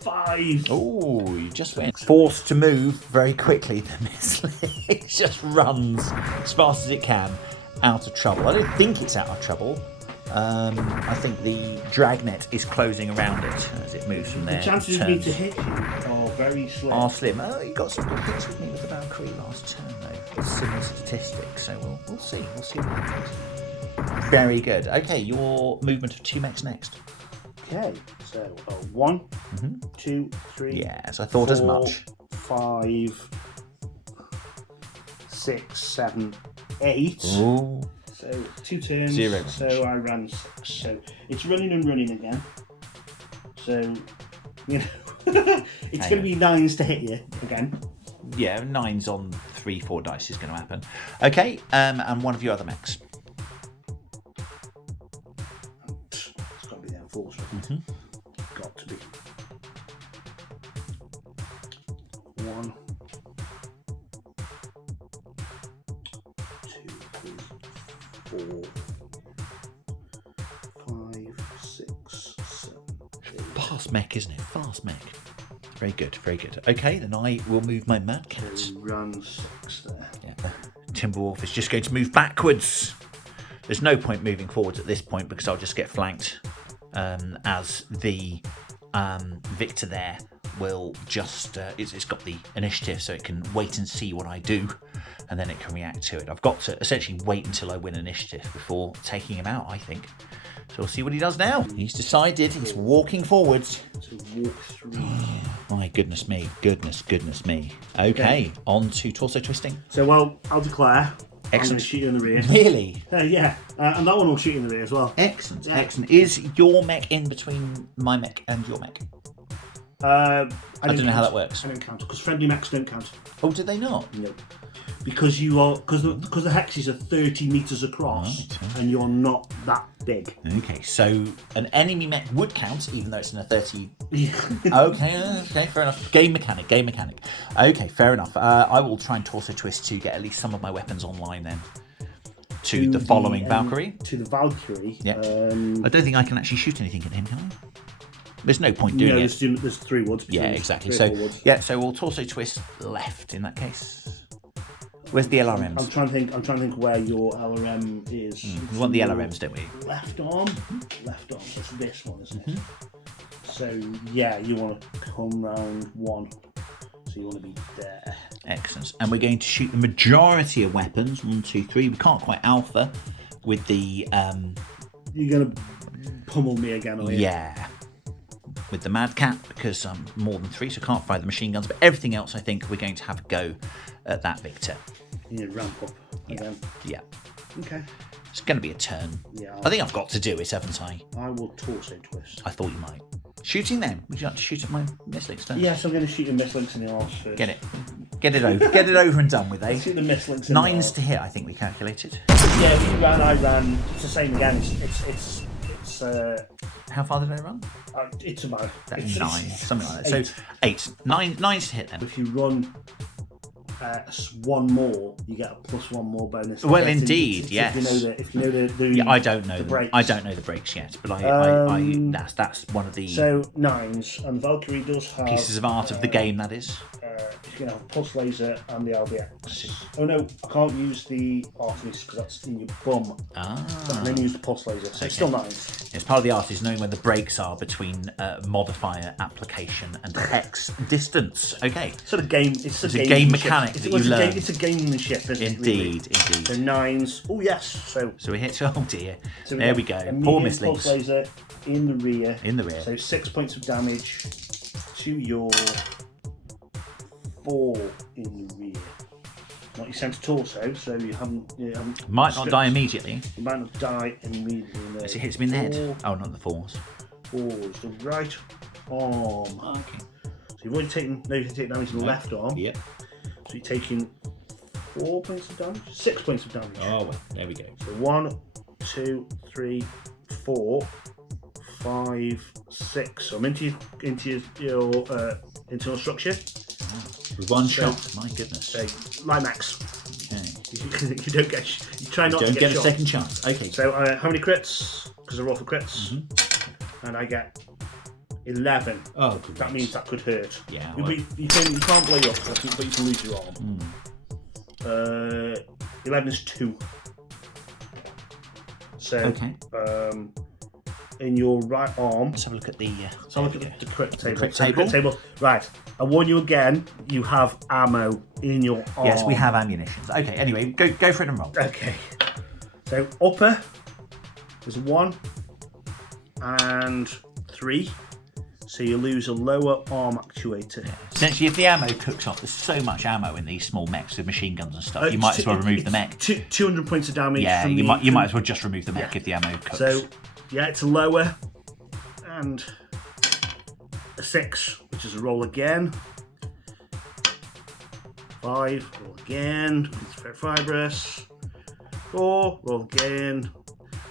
5. Oh, you just went. Forced to move very quickly, the Missling. It just runs as fast as it can out of trouble. I don't think it's out of trouble. I think the dragnet is closing around it as it moves from there. The chances of me to hit you are very slim. Are slim. Oh, you got some good hits with me with the Valkyrie last turn, though. Similar statistics, so we'll see. We'll see what happens. Very good. Okay, your movement of 2 mechs next. Okay, so 1, 2, 3. Yes, I thought as much. 5, 6, 7, 8. Ooh. So 2 turns. 0. So I ran 6. So it's running and running again. So you know, it's going to be 9s to hit you again. Yeah, 9s on 3, 4 dice is going to happen. Okay, and one of your other mechs. It's got to be the Enforcer. Got to be. 1, 2, 3, 4, 5, 6, 7, 8. Fast mech, isn't it? Fast mech. Very good, very good. Okay, then I will move my Mad Cat. So run 6 there. Yeah. Timberwolf is just going to move backwards. There's no point moving forwards at this point because I'll just get flanked as the Victor there will just, it's got the initiative, so it can wait and see what I do, and then it can react to it. I've got to essentially wait until I win initiative before taking him out, I think. So we'll see what he does now. He's decided he's walking forwards. To walk through. My goodness me, goodness me. Okay, on to torso twisting. So, well, I'll declare. Excellent. I'm going to shoot you in the rear. Really? Yeah, and that one will shoot you in the rear as well. Excellent, excellent. Is your mech in between my mech and your mech? I don't know how that works. I don't count because friendly mechs don't count. Oh, did they not? No, because you are because the hexes are 30 meters across, and you're not that big. Okay, so an enemy mech would count, even though it's in a 30. Okay, fair enough. Game mechanic. Okay, fair enough. I will try and torso twist to get at least some of my weapons online then. To the following Valkyrie. To the Valkyrie. Yeah. I don't think I can actually shoot anything at him, can I? There's no point doing it. There's 3 woods. Yeah, exactly. So we'll torso twist left in that case. Where's the LRMs? I'm trying to think where your LRM is. We want the LRMs, don't we? Left arm. That's this one, isn't it? So yeah, you want to come round 1. So you want to be there. Excellent. And we're going to shoot the majority of weapons. 1, 2, 3. We can't quite alpha with the. You're gonna pummel me again, are you? Yeah. With the Mad Cat, because I'm more than 3, so I can't fire the machine guns. But everything else, I think we're going to have a go at that, Victor. You need to ramp up again. Yeah. Okay. It's going to be a turn. Yeah. I think I've got to do it, haven't I? I will torso twist. I thought you might. Shooting then? Would you like to shoot at my mislinks then? Yes, I'm going to shoot your mislinks in the arse first. Get it. Get it over. Get it over and done with, eh? Shoot the mislinks in 9s to hit, I think we calculated. Yeah, you ran, I ran. It's the same again. It's How far did I run? it's about 9, something like that. So 8. 9s to hit then. If you run 1 more, you get a +1 more bonus. Well, indeed, yes. If you know the Yeah, I don't know the breaks. I don't know the breaks yet, but that's one of the so 9s, and Valkyrie does have pieces of art of the game. That is. You can have pulse laser and the LBX. Oh no, I can't use the artist because that's in your bum. So I can only use the pulse laser. So it's still 9s. It's part of the art is knowing where the breaks are between modifier, application, and X distance. Okay. Sort of game. It's a game mechanic that you learn. It's a gamemanship, isn't it? Really? Indeed. So 9s. Oh yes. So we hit. Oh dear. So there we go. Poor mislinks. Pulse laser in the rear. In the rear. So 6 points of damage to your 4 in the rear. Not your centre torso, so you haven't. Might not die immediately. You might not die immediately. As it hits me in the head. Oh, not the 4s. 4s. The right arm. Okay. So you've already taken. No, you can take damage in the left arm. Yep. So you're taking 4 points of damage. 6 points of damage. Oh well, there we go. So 1, 2, 3, 4, 5, 6. So I'm into your internal structure. With 1 shot, my goodness. So, like max. Okay. You don't get. You try not to Don't get a shot. second chance. Okay. So how many crits? Because I roll for crits, and I get 11. Oh, good. That means that could hurt. Yeah. You can't blow you up, but you can lose your arm. 11 is 2. So okay. In your right arm. Let's have a look at the. The crit table. Crit table. Right. I warn you again. You have ammo in your arm. Yes, we have ammunitions. Okay. Anyway, go for it and roll. Okay. So upper is 1 and 3. So you lose a lower arm actuator. Yeah. Essentially, if the ammo cooks off, there's so much ammo in these small mechs with machine guns and stuff. You might as well remove the mech. 200 points of damage. Yeah, you might as well just remove the mech if the ammo cooks. So yeah, it's a lower and a 6, which is a roll again. 5, roll again. It's very fibrous. 4, roll again.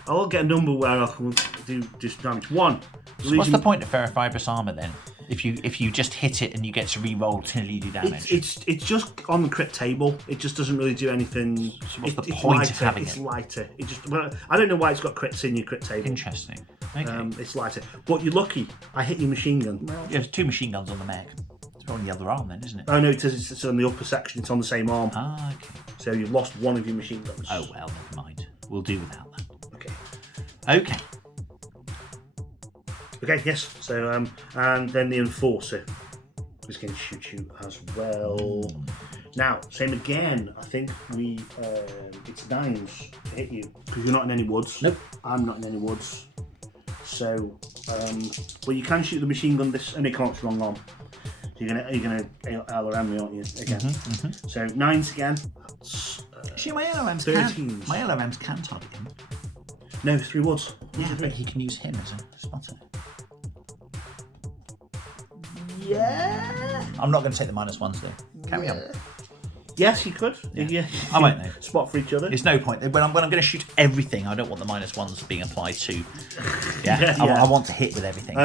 I'll get a number where I can do just damage. 1. So what's the point of ferrofibrous armor then? If you just hit it and you get to re-roll till you do damage. It's just on the crit table. It just doesn't really do anything. So what's the point of having it? It's lighter. It just. Well, I don't know why it's got crits in your crit table. Interesting. Okay. It's lighter, but you're lucky. I hit your machine gun. Yeah, there's 2 machine guns on the mech. It's on the other arm then, isn't it? Oh no, it's on the upper section. It's on the same arm. Ah, okay. So you've lost 1 of your machine guns. Oh well, never mind. We'll do without that. Okay. Okay. Okay. Yes. So and then the enforcer. is going to shoot you as well. Now, same again. I think it's 9s to hit you because you're not in any woods. Nope. I'm not in any woods. So, well, you can shoot the machine gun and it can't wrong arm. So you're gonna LRM me, aren't you? Again. So 9s again. See, my LRMs 13s. My LRMs can target him. No, 3 woods. Yeah, but he can use him as a spotter. Yeah. I'm not going to take the -1s though. Carry on. Yes, you could. Yeah. I won't know. Spot for each other. There's no point. When I'm going to shoot everything, I don't want the -1s being applied to. I want to hit with everything.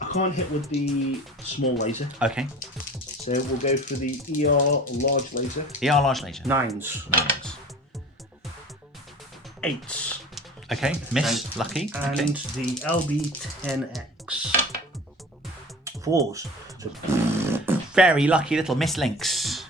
I can't hit with the small laser. Okay. So we'll go for the ER large laser. ER large laser. 9s. 8s. Okay, miss, lucky. And okay. the LB10X. 4s. So very lucky little mislinks.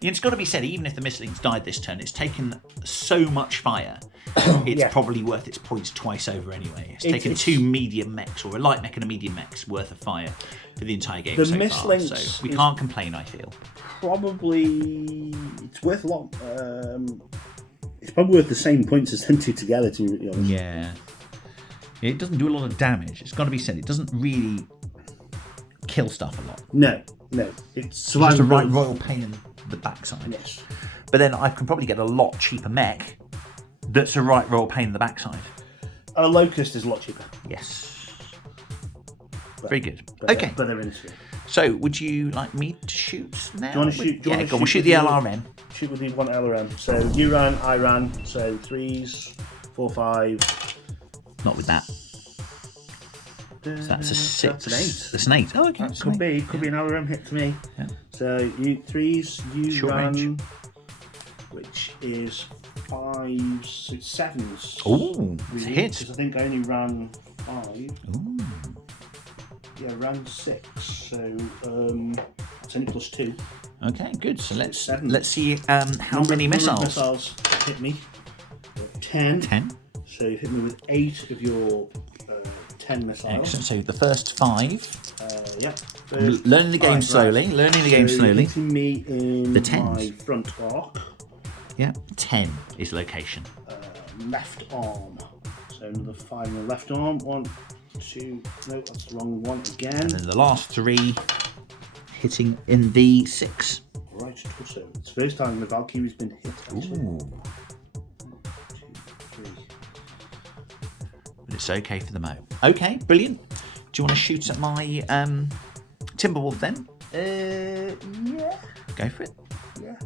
It's got to be said, even if the mislinks died this turn, it's taken so much fire. It's probably worth its points twice over anyway. It's taken 2 medium mechs, or a light mech and a medium mech's worth of fire for the entire game so far. So we can't complain, I feel. Probably, it's worth a lot. It's probably worth the same points as them 2 together, to be really honest. Yeah. It doesn't do a lot of damage. It's got to be said, it doesn't really kill stuff a lot. No. It's just a royal pain in the backside. Yes. But then I can probably get a lot cheaper mech that's a right royal pain in the backside. A Locust is a lot cheaper. Yes. Very good. But okay. But they're in a sphere. So, would you like me to shoot now? Do you want to shoot? Yeah, go on. We'll shoot the LRM. Shoot with the one LRM. So you ran, I ran. So 3s, 4, 5. Not with that. So that's a 6. That's an 8. That's an 8. Oh, okay. That could be an LRM hit to me. Yeah. So you 3s, you Short ran, range. which is 5s, 7s. Oh, it's a hit. Because I think I only ran 5. Ooh. Yeah, I ran 6. So that's only +2. Okay, good. So let's 7. see how many missiles. Missiles hit me. 10. 10. So you hit me with 8 of your 10 missiles. Excellent. So the first 5. Yeah. Learning the game slowly. Right. Learning the game slowly. Hitting me in The 10s. my front arc. Yeah. 10 is location. Left arm. So another 5 in the left arm. 1, 2. No, that's the wrong one again. And then the last 3 hitting in the 6. Right torso. It's the first time the Valkyrie's been hit. Actually. Ooh. 1, 2, 3. But it's okay for the Mo. Okay, brilliant. Do you want to shoot at my Timberwolf then? Yeah. Go for it. Yeah.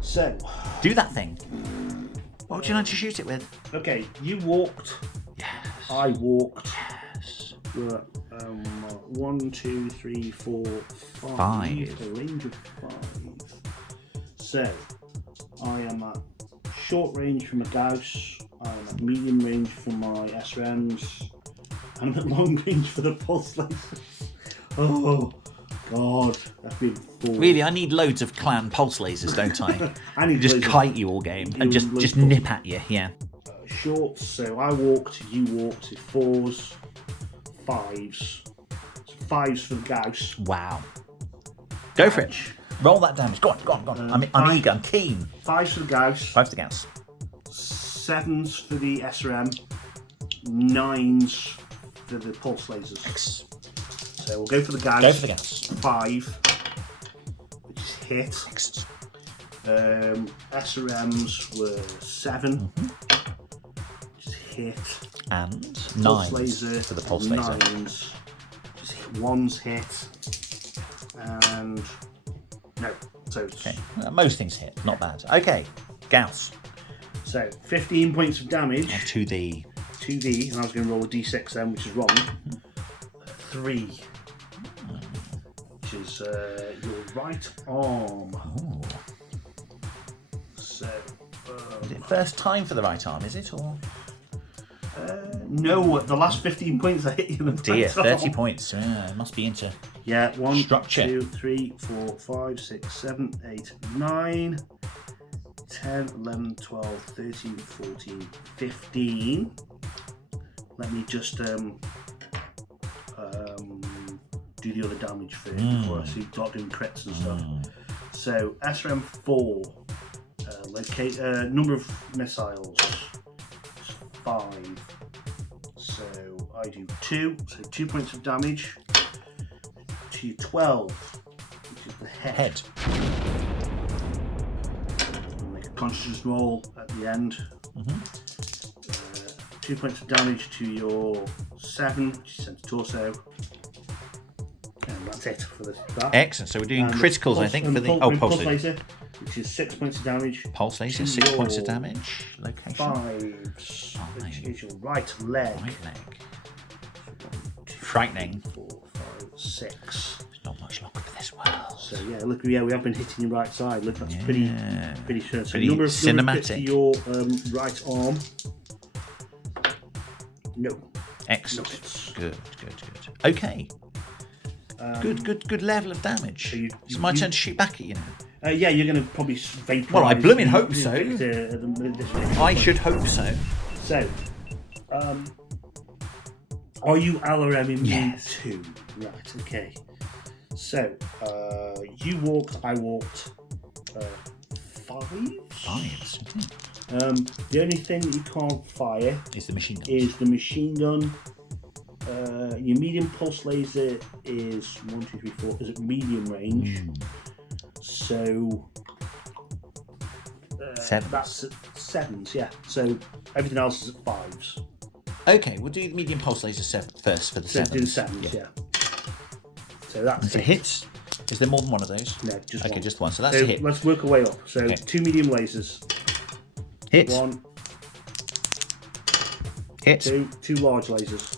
So. Do that thing. What would you like to shoot it with? Okay, you walked. Yes. I walked. Yes. We're 1, 2, 3, 4, 5. 5. A range of 5. So I am at short range from a Gauss. I'm at medium range for my SRMs. I'm at long range for the pulse lasers. Oh God, that's been full. Really, I need loads of clan pulse lasers, don't I? I need just loads of- kite you all game and just nip at you. Yeah. Shorts, so I walked, you walked, it's 4s, 5s. So 5s for the Gauss. Wow. Go for it. Roll that damage. Go on. I'm eager. I'm keen. 5s for the Gauss. 5 for the Gauss. 7s for the SRM. 9s for the pulse lasers. X. So we'll go for the Gauss. Go for the Gauss. 5, which is hit. X. SRMs were 7, which is hit. And Pulse 9 laser for the pulse laser. 9s, which is 1's hit. And no, so it's Okay. Most things hit. Not bad. Okay. Gauss. so 15 points of damage To the 2d, and I was going to roll a d6 then, which is wrong. 3, which is your right arm. Ooh. So Is it first time for the right arm, is it? Or no, the last 15 points I hit you in the dear, right arm. 30 points. Yeah, it must be into Yeah, 1, Structure. 2, 3, 4, 5, 6, 7, 8, 9, 10, 11, 12, 13, 14, 15. Let me just do the other damage first before I start doing crits and stuff. So SRM4, locate number of missiles, 5. So I do 2, so 2 points of damage to 12, which is the head. Make a conscious roll at the end. 2 points of damage to your 7, which is sent to torso. And that's it for that. Excellent. So we're doing criticals, I think, for the pulse laser, which is 6 points of damage. Pulse laser, 6 points of damage. Location 5, which is your right leg. Right leg. Frightening. 4, 5, 6. There's not much longer for this world. So yeah, look, we have been hitting your right side. Look, that's pretty sure. So pretty number of cinematic. to your right arm. No. Excellent. Good. Okay. Good level of damage. So it's my turn to shoot back at you now. Yeah, you're going to probably vaporize. Well, I blooming hope so. I should hope so. So, are you LRM immune Yes. too? Right, okay. So, you walked, I walked 5? 5s. The only thing that you can't fire Is the machine gun. is the machine gun. Your medium pulse laser is 1, 2, 3, 4. Is it medium range? So 7. That's 7s, yeah. So everything else is at 5s. Okay, we'll do the medium pulse laser first for the So 7s. do the 7s, yeah. So that's it. Hits. Is there more than one of those? No, just one. Okay, just one. So that's So a hit. let's work our way up. So Okay. 2 medium lasers. Hits. 1, Hits. 2 large lasers.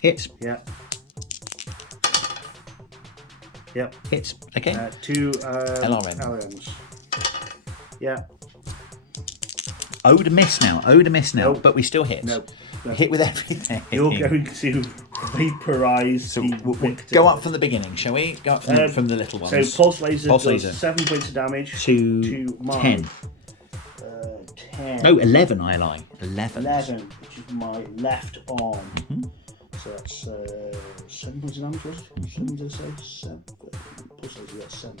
Hits. Yeah. Yep. Hits. Okay. 2 LRM. LRMs. Yeah. Owed a miss now. Nope. But we still hit. No. Hit with everything. You're going to vaporize So the we'll victim. go up from the beginning, shall we? Go up from the little ones. So pulse laser Pulse does laser. 7 points of damage to my 10. 10. No, 11, I lie. 11. 11, which is my left arm. So that's 7 points of damage, was it? 7, did I say? 7. Pulse laser, yeah, 7.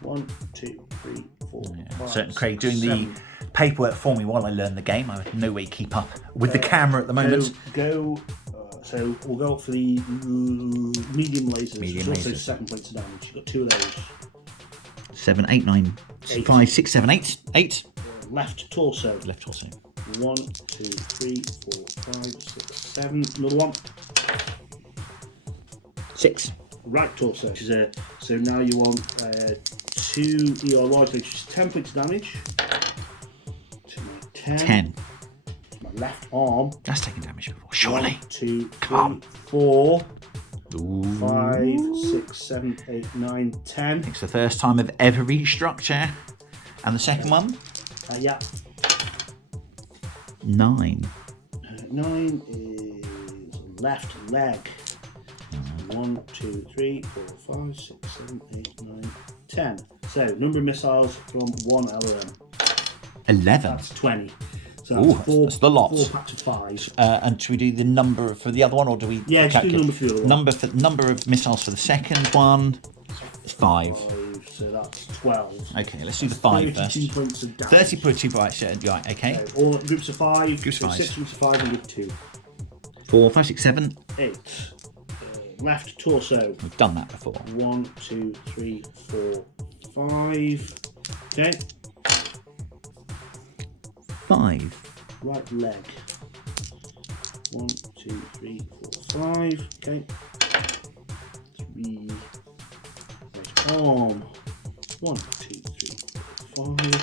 1, 2, 3, 4, 5, Certain Craig 6, doing 7. the paperwork for me while I learn the game. I have no way to keep up with the camera at the moment. So we'll go for the medium lasers. Medium which is also lasers. 7 points of damage. You've got 2 of those. 7, 8, 9, 5, 6, 7, 8. 8. Left torso. Left torso. 1, 2, 3, 4, 5, 6, 7. Another one. 6. Right torso. Which is so now you want 2 ER large, which is 10 points of damage. To my 10. 10. My left arm. That's taken damage before, surely. 1, 2, Come 3, 4, Ooh. 5, 6, 7, 8, 9, 10. It's the first time I've ever reached structure. And the second one? Yeah. 9. 9 is left leg. 1, 2, 3, 4, 5, 6, 7, 8, 9, 10. So number of missiles from 1 LRM. 11. That's 20. So Ooh, that's 4, that's the lot. 4 packs of 5. And should we do the number for the other one, or do we? Yeah, just do calculate? number for the other one. Number of missiles for the second one. 5. 5, so that's 12. Okay, let's do the 5 first. 32 points of damage. 30 per 2 points. Right, okay. So all groups of 5. Groups of 5. 6 groups of 5 and with 2. 4, 5, 6, 7. 8. Left torso. We've done that before. 1, 2, 3, 4, 5. Okay. 5. Right leg. 1, 2, 3, 4, 5. Okay. 3. Right arm. 1, 2, 3, 4, 5.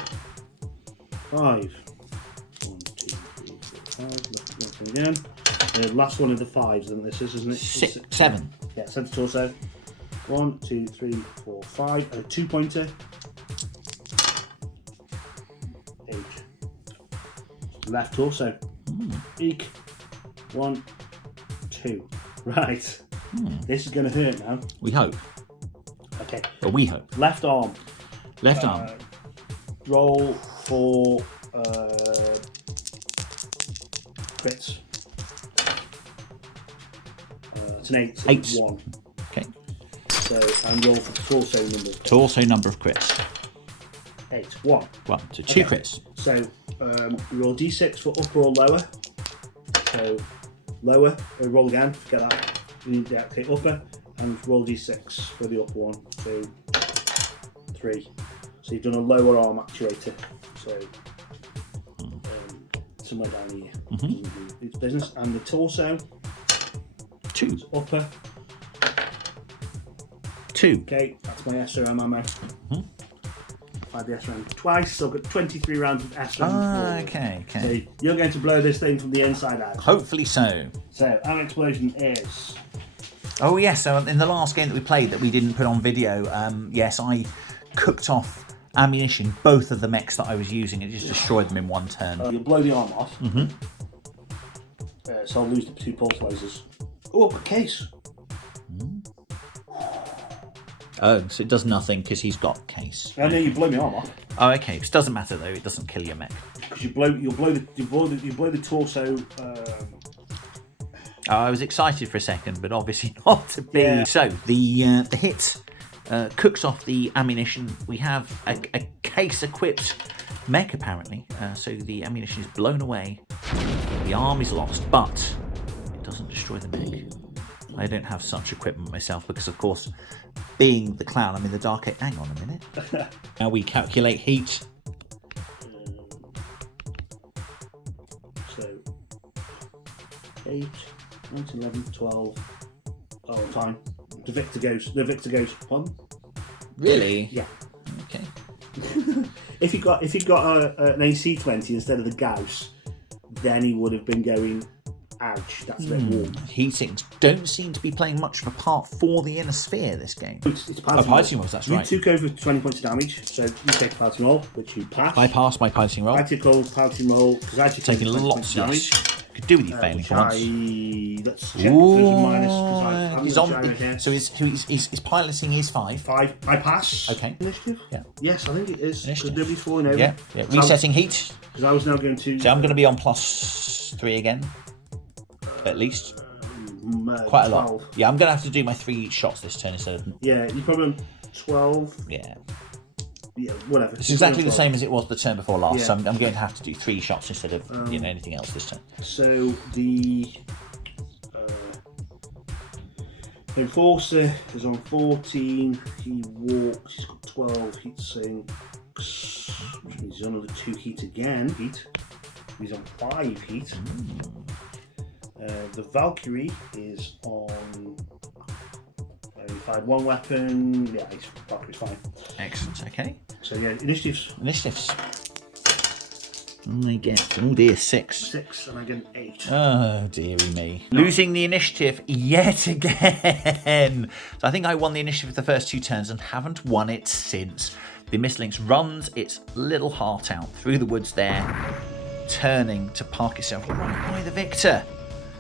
5. 1, 2, 3, 4, 5. Left again. The last one of the 5s, then this is, isn't it? 6, 7. Yeah, centre torso. 1, 2, 3, 4, 5. A 2-pointer. 8. Left torso. Eek. 1, 2. Right. This is going to hurt now. We hope. Okay. Or we hope. Left arm. Left arm. Roll for crits. That's an 8. So 8. It's 1. Okay. So and roll for the torso number. Torso number of crits. 8. 1. 1. So 2 crits. So you roll d6 for upper or lower. So lower, roll again. Forget that. You need to activate upper and roll d6 for the upper one. So 3. So you've done a lower arm actuator. So somewhere down here. It's business. And the torso. 2. Upper. 2. Okay, that's my SRM ammo. Fired the SRM twice, so I've got 23 rounds of SRM. Okay. So you're going to blow this thing from the inside out. Hopefully so. So our explosion is. Oh yes, so in the last game that we played that we didn't put on video, yes, I cooked off ammunition, both of the mechs that I was using, and just destroyed them in one turn. You'll blow the arm off. So I'll lose the 2 pulse lasers. Oh, a case. Oh, so it does nothing because he's got case. I know you blow my arm off. Oh, okay. It doesn't matter though. It doesn't kill your mech. Because you blow the torso. I was excited for a second, but obviously not to be. Yeah. So the hit cooks off the ammunition. We have a case-equipped mech apparently. So the ammunition is blown away. The arm is lost, but it doesn't destroy the mech. I don't have such equipment myself because, of course, being the clown, I'm in the dark. Hang on a minute. Now we calculate heat. So 8, 9, 11, 12. Oh, I'm fine. The Victor goes. 1. Really? Yeah. Okay. If you got an AC-20 instead of the Gauss, then he would have been going. Ouch, that's a bit warm. Heatings don't seem to be playing much of a part for the inner sphere this game. It's piloting rolls, that's you right. You took over 20 points of damage, so you take a piloting roll, which you pass. I passed my piloting roll. I took a piloting roll because I took Taking lots of damage. Could do with you failing for once. Let's check if there's a minus. He's on. So his piloting is 5. 5. I pass. Okay. Initiative? Yeah. Yes, I think it is. Because Initiative. nobody's falling over. Yeah. Resetting heat. Because I was now going to. So I'm going to be on +3 again. At least. Quite a lot. 12. Yeah, I'm going to have to do my 3 shots this turn instead of. Yeah, you probably on 12. Yeah. Yeah, whatever. It's exactly the same as it was the turn before last, Yeah. so I'm going to have to do 3 shots instead of anything else this turn. So the Enforcer is on 14, he walks, he's got 12 heat sinks, which means he's on another 2 heat again. He's on 5 heat. The Valkyrie is on. He fired 1 weapon. Yeah, Valkyrie's fine. Excellent. Okay. So yeah, initiatives. I get, oh dear, 6. 6, and I get an 8. Oh dearie me. Losing the initiative yet again. So I think I won the initiative the first 2 turns and haven't won it since. The Mistlynx runs its little heart out through the woods there, turning to park itself right by the Victor.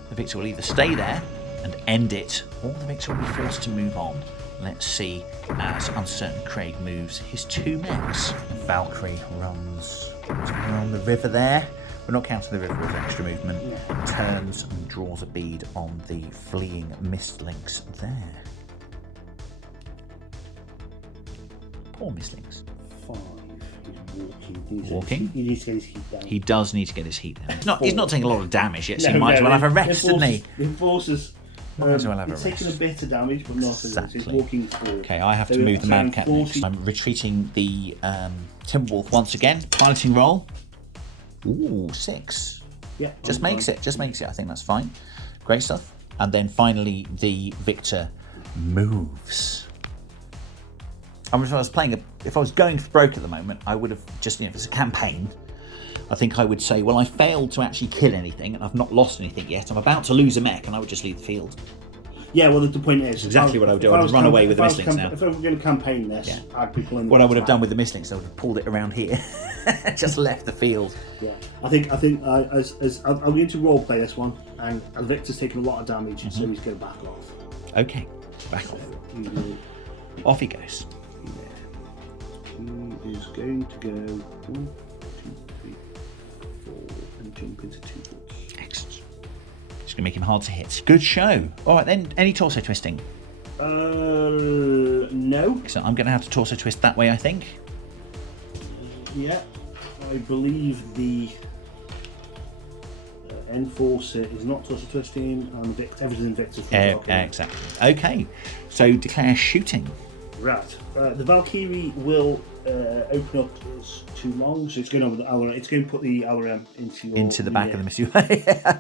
The Victor will either stay there and end it, or the Victor will be forced to move on. Let's see as Uncertain Craig moves his 2 mechs. Valkyrie runs around the river there. We're not counting the river as extra movement. Turns and draws a bead on the fleeing Mistlynx there. Poor Mistlynx. 5. He's Walking. He needs to get his heat down. He does need to get his heat down. He's not taking a lot of damage yet, so he might as well have a rest, doesn't he? The Enforcer's Might as well have a he's rest. taking a bit of damage, but not as much. He's Exactly. walking forward. Okay, I have to move the Mad Cat next. I'm retreating the Timberwolf once again. Piloting roll. Ooh, 6. Yeah, Just makes it. I think that's fine. Great stuff. And then finally, the Victor moves. I mean, if I was going for broke at the moment, I would have just, if it's a campaign, I think I would say, well, I failed to actually kill anything, and I've not lost anything yet. I'm about to lose a mech, and I would just leave the field. Yeah, well, the point is... Exactly what I would do. I would run away with the Mistlynx now. If I were going to campaign this, I'd be pulling... What I would have done with the Mistlynx, I would have pulled it around here. Just left the field. Yeah, I think I'm going to roleplay this one, and Victor's taking a lot of damage, so he's going to back off. Okay, back off. Off he goes. He is going to go 1, 2, 3, 4, and jump into 2 balls. Excellent. It's going to make him hard to hit. Good show. All right, then. Any torso twisting? No. So I'm going to have to torso twist that way, I think. Yeah. I believe the Enforcer is not torso twisting, and everything in Victor's exactly. Okay. So declare shooting. Right. The Valkyrie will open up as too long, so it's going over the LRM. It's going to put the LRM into the back of the missile.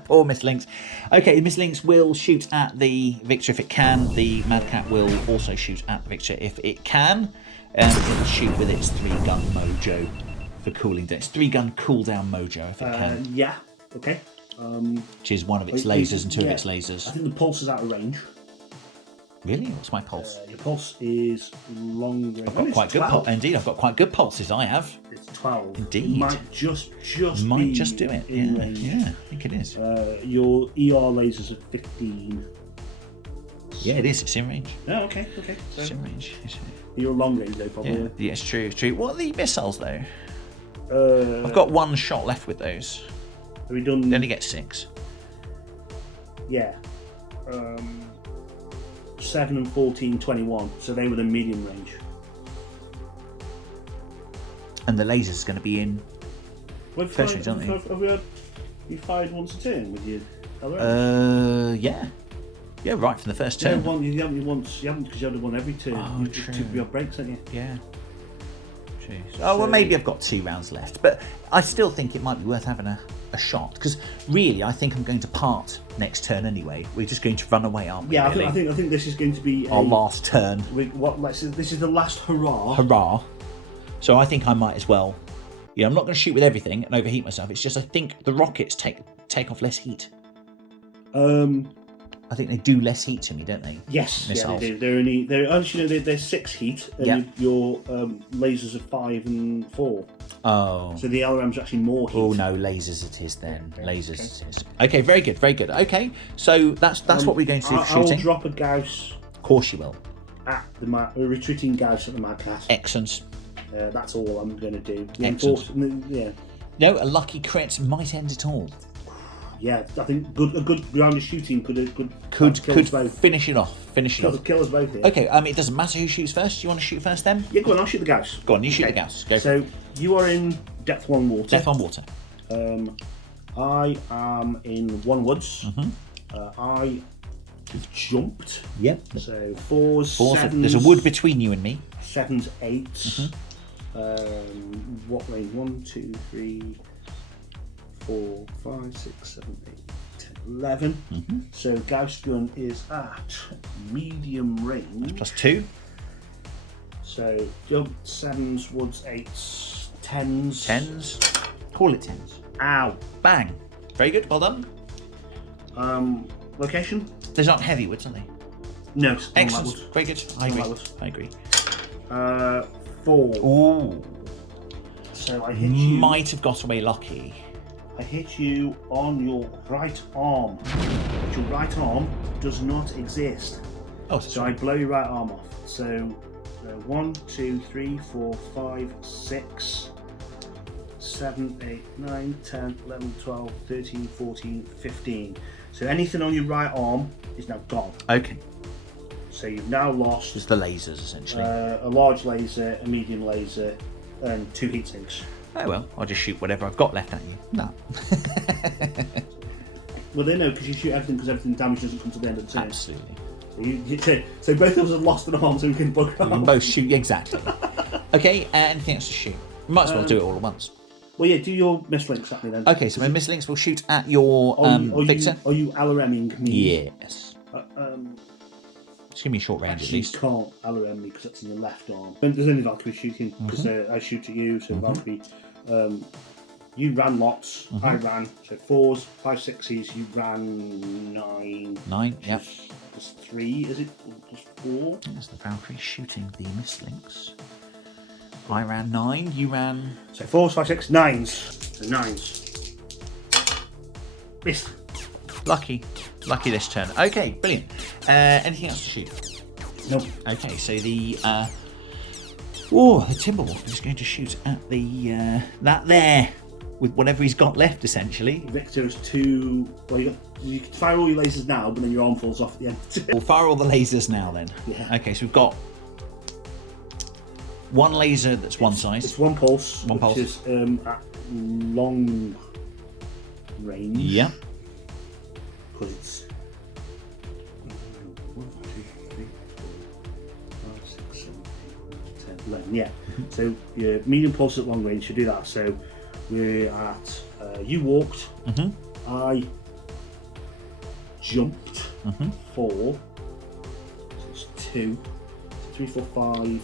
Poor Miss Lynx. Okay, Miss Lynx will shoot at the Victor if it can. The Mad Cat will also shoot at the Victor if it can. It will shoot with its 3-gun mojo for cooling down. It's 3-gun cooldown mojo if it can. Yeah. Okay. Which is one of its lasers and two of its lasers. I think the pulse is out of range. Really? What's my pulse? Your pulse is long range. I've got quite good pulse. Indeed, I've got quite good pulses. I have. It's 12. Indeed. It might just do it. Yeah, I think it is. Your ER lasers are 15. Yeah, it is. It's in range. Oh, okay. So it's in range. You're long range though, probably. Yeah, it's true. What are the missiles though? I've got 1 shot left with those. Have we done? They only get 6. Yeah. 7 and 14, 21. So they were the medium range. And the laser's going to be in. First range, aren't they? Have you fired once a turn with your LRM? Yeah. Yeah, right from the first turn. No, you haven't once. You haven't because you had one every turn. Oh, you true. took your breaks, haven't you? Yeah. Oh, well, maybe I've got 2 rounds left, but I still think it might be worth having a shot, because really I think I'm going to part next turn anyway. We're just going to run away, aren't we? Yeah, really? I think this is going to be our last turn. This is the last hurrah. Hurrah! So I think I might as well. Yeah, I'm not going to shoot with everything and overheat myself. It's just I think the rockets take off less heat. I think they do less heat to me, don't they? Yes, missiles. Yeah, they do. They're 6 heat, and your lasers are 5 and 4. Oh. So the LRM's actually more heat. Oh no, lasers it is then. Okay. Lasers it is. Okay, very good. Okay, so that's what we're going to do for shooting. I'll drop a Gauss. Of course you will. At the retreating Gauss at the Mad Cat. Excellent. That's all I'm going to do. Excellent. Yeah. No, a lucky crit might end it all. Yeah, I think a good round of shooting could finish it off. Kill us both here. Okay, it doesn't matter who shoots first. Do you want to shoot first then? Yeah, go on, I'll shoot the Gauss. Go on, you shoot the Gauss. Go. So you are in depth 1 water. Depth 1 water. I am in 1 woods. I jumped. Yep. So 4s, 7s. There's a wood between you and me. 7s, 8s. What range? 1, 2, 3, 4, 5, 6, 7, 8, 10, 11. So Gauss gun is at medium range. +2. So jump 7s, woods 8s, 10s. 10s. Call it 10s. Ow. Bang. Very good. Well done. Location? Those aren't heavy woods, are they? No. Excellent. Very good. I agree. 4. Ooh. So I hit you. Might have got away lucky. I hit you on your right arm. But your right arm does not exist. Oh, so I blow your right arm off. So 1, 2, 3, 4, 5, 6, 7, 8, 9, 10, 11, 12, 13, 14, 15. So anything on your right arm is now gone. Okay. So you've now lost. It's the lasers essentially. A large laser, a medium laser, and 2 heat sinks. Oh well, I'll just shoot whatever I've got left at you. No. Well, they know because you shoot everything because everything damage doesn't come to the end of the turn. Absolutely. So both of us have lost an arm, so we can bug off. We can both shoot, exactly. Okay, anything else to shoot? We might as well do it all at once. Well, yeah, do your Miss Lynx at me then. Okay, so my Miss Lynx will shoot at your Victor. Are you LRMing me? Yes. Just give me a short range actually, at least. You can't LRM me because that's in your left arm. There's only Valkyrie shooting because I shoot at you, so Valkyrie. You ran lots, I ran. So 4s, 5, 6s, you ran 9. 9, yep. Plus 3, is it? Plus 4? That's the Valkyrie shooting the Miss Lynx. I ran 9, you ran... So 4s, 5, 6, 9s. So 9s. Missed. Lucky this turn. Okay, brilliant. Anything else to shoot? Nope. Okay, so the Timberwolf is going to shoot at the that there with whatever he's got left, essentially. Victor is 2. Well, you can fire all your lasers now, but then your arm falls off at the end. We'll fire all the lasers now then. Yeah. Okay, so we've got 1 laser that's one size. It's 1 pulse. One pulse. Which is at long range. Yeah. Because it's 1, 2, 3, 4, 5, 6, 7, 8, 9, 10, 11. Yeah. So your medium pulse at long range should do that. So we're at you walked. I jumped. 4. So it's 2, 3, 4, 5,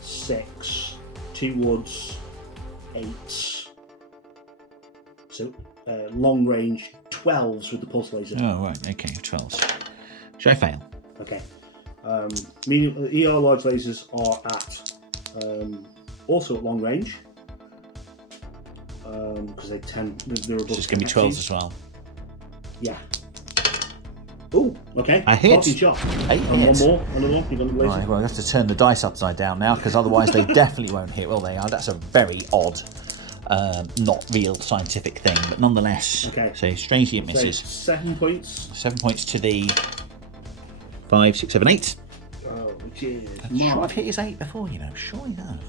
6. 2 woods. 8. So long range 12s with the pulse laser. Oh, right. Okay, 12s. Should I fail? Okay. Medium ER large lasers are at also at long range because they're above. So it's going to be 12s as well. Yeah. Oh, okay. I hit. Shot. 8 and hits. One more. Another one. You've got the laser. Right, well, I have to turn the dice upside down now because otherwise they definitely won't hit, will they? That's a very odd, not real scientific thing, but nonetheless. Okay. So strangely it So misses. 7 points. 7 points to the 5, 6, 7, 8. Which is Sure, I've hit his 8 before, you know. Sure enough.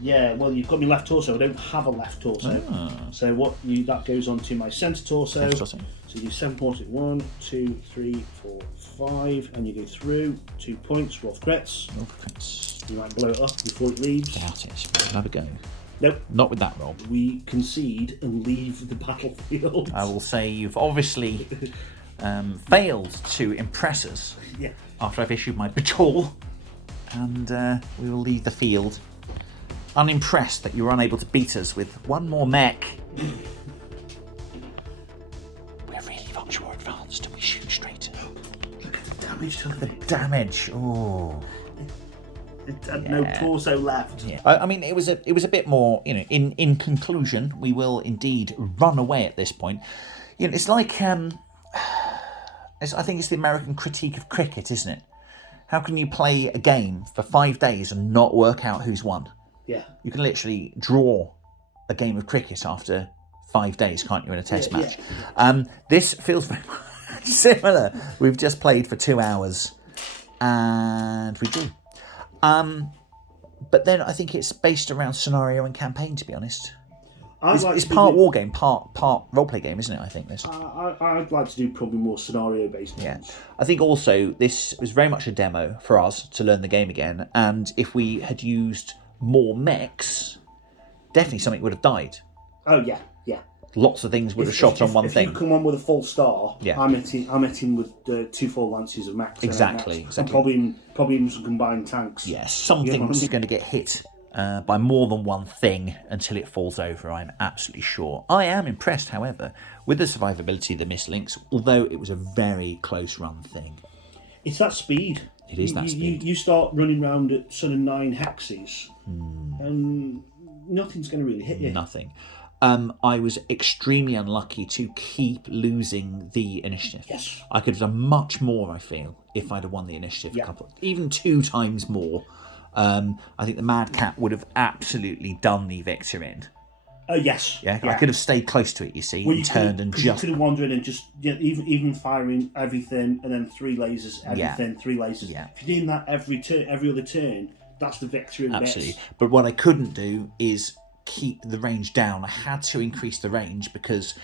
yeah, well, you've got my left torso. I don't have a left torso. So that goes on to my centre torso. Centre torso. So you do 7 points at 1, 2, 3, 4, 5, and you go through 2 points. Roll for crits. Roll for crits. You might blow it up before it leaves. Doubt it. We'll have a go. Nope. Not with that roll. We concede and leave the battlefield. I will say you've obviously failed to impress us. Yeah. After I've issued my betrayal, and we will leave the field unimpressed that you were unable to beat us with 1 more mech. We're really much more advanced and we shoot straight. Look at the damage to The damage. Oh. It had no torso left. Yeah. I mean, it was a bit more. You know, in conclusion, we will indeed run away at this point. You know, it's like I think it's the American critique of cricket, isn't it? How can you play a game for 5 days and not work out who's won? Yeah. You can literally draw a game of cricket after 5 days, can't you, in a test match? Yeah. This feels very much similar. We've just played for 2 hours, and we do. But then I think it's based around scenario and campaign, to be honest. It's part war game, part roleplay game, isn't it? I think this. I'd like to do probably more scenario based ones. Yeah, I think also this was very much a demo for us to learn the game again. And if we had used more mechs, definitely something would have died. Oh yeah. Lots of things would have shot on one thing. If you come on with a full star, yeah. I'm hitting with 2 full lances of mechs. Exactly. And probably even some combined tanks. Yeah, something's going to get hit by more than one thing until it falls over, I'm absolutely sure. I am impressed, however, with the survivability of the mislinks, although it was a very close run thing. It's that speed. It is that speed. You start running around at sort of 9 hexes, and nothing's going to really hit you. Nothing. I was extremely unlucky to keep losing the initiative. Yes. I could have done much more, I feel, if I'd have won the initiative even 2 times more. I think the Mad Cat would have absolutely done the victor in. Yes. Yeah, I could have stayed close to it, you see, and turned and just... You could have wandered and just, even firing everything, and then 3 lasers, everything, 3 lasers. Yeah. If you're doing that every other turn, that's the victor in Absolutely. bits. But what I couldn't do is keep the range down. I had to increase the range because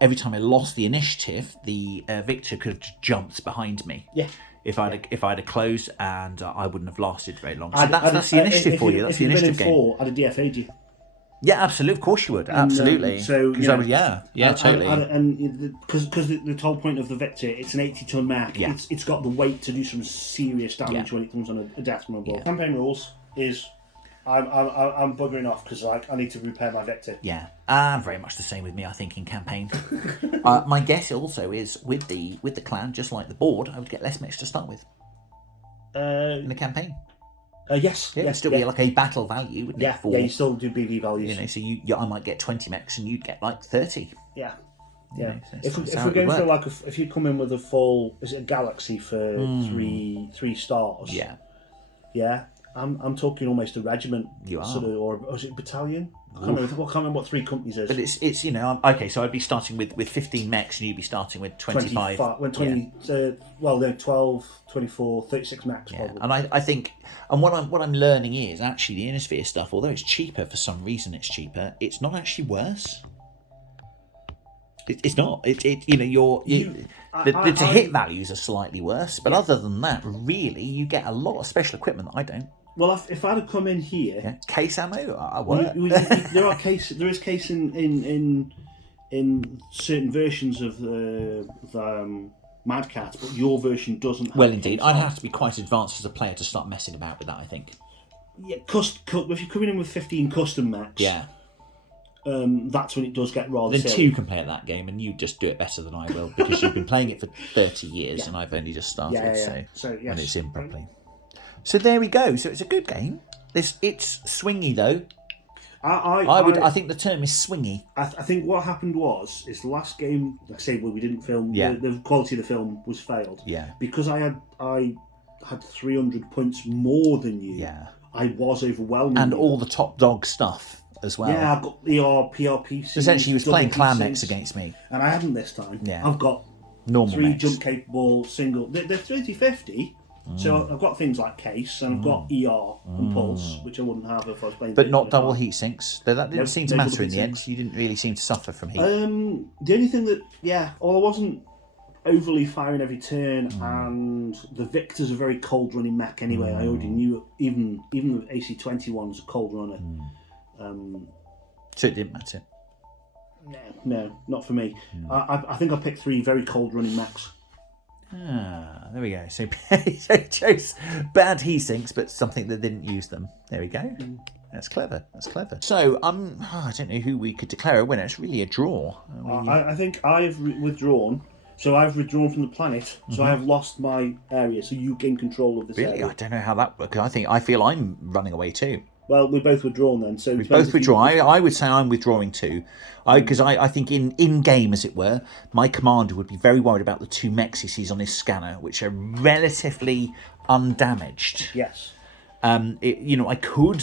every time I lost the initiative, the victor could have just jumped behind me. Yeah. If I'd have closed, and I wouldn't have lasted very long. So that's the initiative for you. That's the initiative game. If you'd been in 4, I'd have DFA'd you. Yeah, absolutely. Of course you would. Absolutely. So totally. And because the whole point of the victor, it's an 80-ton mech. Yeah. It's got the weight to do some serious damage when it comes on a death roll. Yeah. Campaign rules is I'm buggering off because I need to repair my victor. Yeah, very much the same with me. I think in campaign. My guess also is with the clan, just like the board, I would get less mechs to start with in the campaign. Yes. It would still be like a battle value, wouldn't it? Yeah, you still do BV values. You know, so I might get 20 mechs and you'd get like 30. Yeah. You know, if we're going for if you come in with a full, is it a galaxy for three stars? Yeah. Yeah. I'm talking almost a regiment. You are. Sort of, or was it battalion? I can't remember what 3 companies is. But it's you know, okay, so I'd be starting with 15 mechs and you'd be starting with 25. 12, 24, 36 mechs probably. And I think, and what I'm learning is actually the Innisphere stuff, although it's cheaper for some reason, it's not actually worse. It's not. You know, the hit values are slightly worse, but other than that, really, you get a lot of special equipment that I don't. Well, if I'd have come in here, case ammo, I work. There is case in certain versions of the Mad Cat, but your version doesn't. Well, indeed, I'd have to be quite advanced as a player to start messing about with that, I think. Yeah, if you're coming in with 15 custom mechs, that's when it does get rather. Then silly. 2 compare that game, and you just do it better than I will because you've been playing it for 30 years, and I've only just started. So yes. when it's in properly. So there we go. So it's a good game. It's swingy though. I think the term is swingy. I think what happened is the last game, like I say, we didn't film. Yeah. The quality of the film was failed. Yeah. Because I had 300 points more than you. Yeah. I was overwhelming. And all the top dog stuff as well. Yeah, I've got ER, PRP. So essentially, he was playing clan mechs against me. And I hadn't this time. Yeah. I've got normal 3 mechs. jump capable single. They're 30-50. So I've got things like case and I've got ER and pulse, which I wouldn't have if I was playing. But not double heat sinks. That didn't seem to no matter in the double end. You didn't really seem to suffer from heat. The only thing that, I wasn't overly firing every turn, and the Victor's a very cold running mech anyway. I already knew even the AC-20 one's a cold runner. So it didn't matter. No, not for me. I think I picked 3 very cold running mechs. There we go. So he chose bad heat sinks, but something that didn't use them. There we go. That's clever. So I don't know who we could declare a winner. It's really a draw. I think I've withdrawn. So I've withdrawn from the planet. So I have lost my area. So you gain control of this area. I don't know how that works. I feel I'm running away too. Well, we both withdrawn then. So we both withdraw. I would say I'm withdrawing too, because I think in game, as it were, my commander would be very worried about the 2 mechs he sees on his scanner, which are relatively undamaged. Yes. I could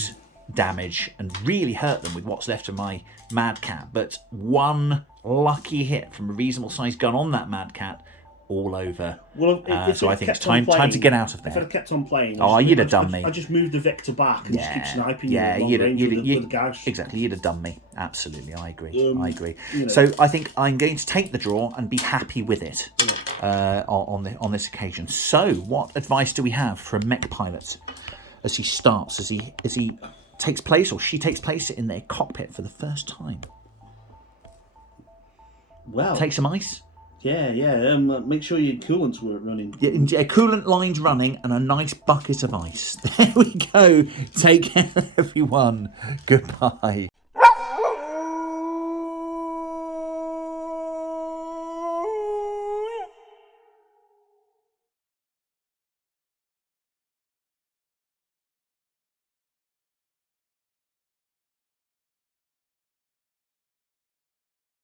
damage and really hurt them with what's left of my Mad Cat, but one lucky hit from a reasonable sized gun on that Mad Cat, all over. Well, so I think it's time to get out of there. If I'd have kept on playing, you'd have done me. I just moved the Victor back and just keep sniping you. You'd the gouge. Exactly, you'd have done me. Absolutely, I agree. You know. So I think I'm going to take the draw and be happy with it on this occasion. So, what advice do we have for a mech pilot as he starts, as he takes place or she takes place in their cockpit for the first time? Well, take some ice. Yeah. Make sure your coolants were running. Yeah, coolant lines running and a nice bucket of ice. There we go. Take care, everyone. Goodbye.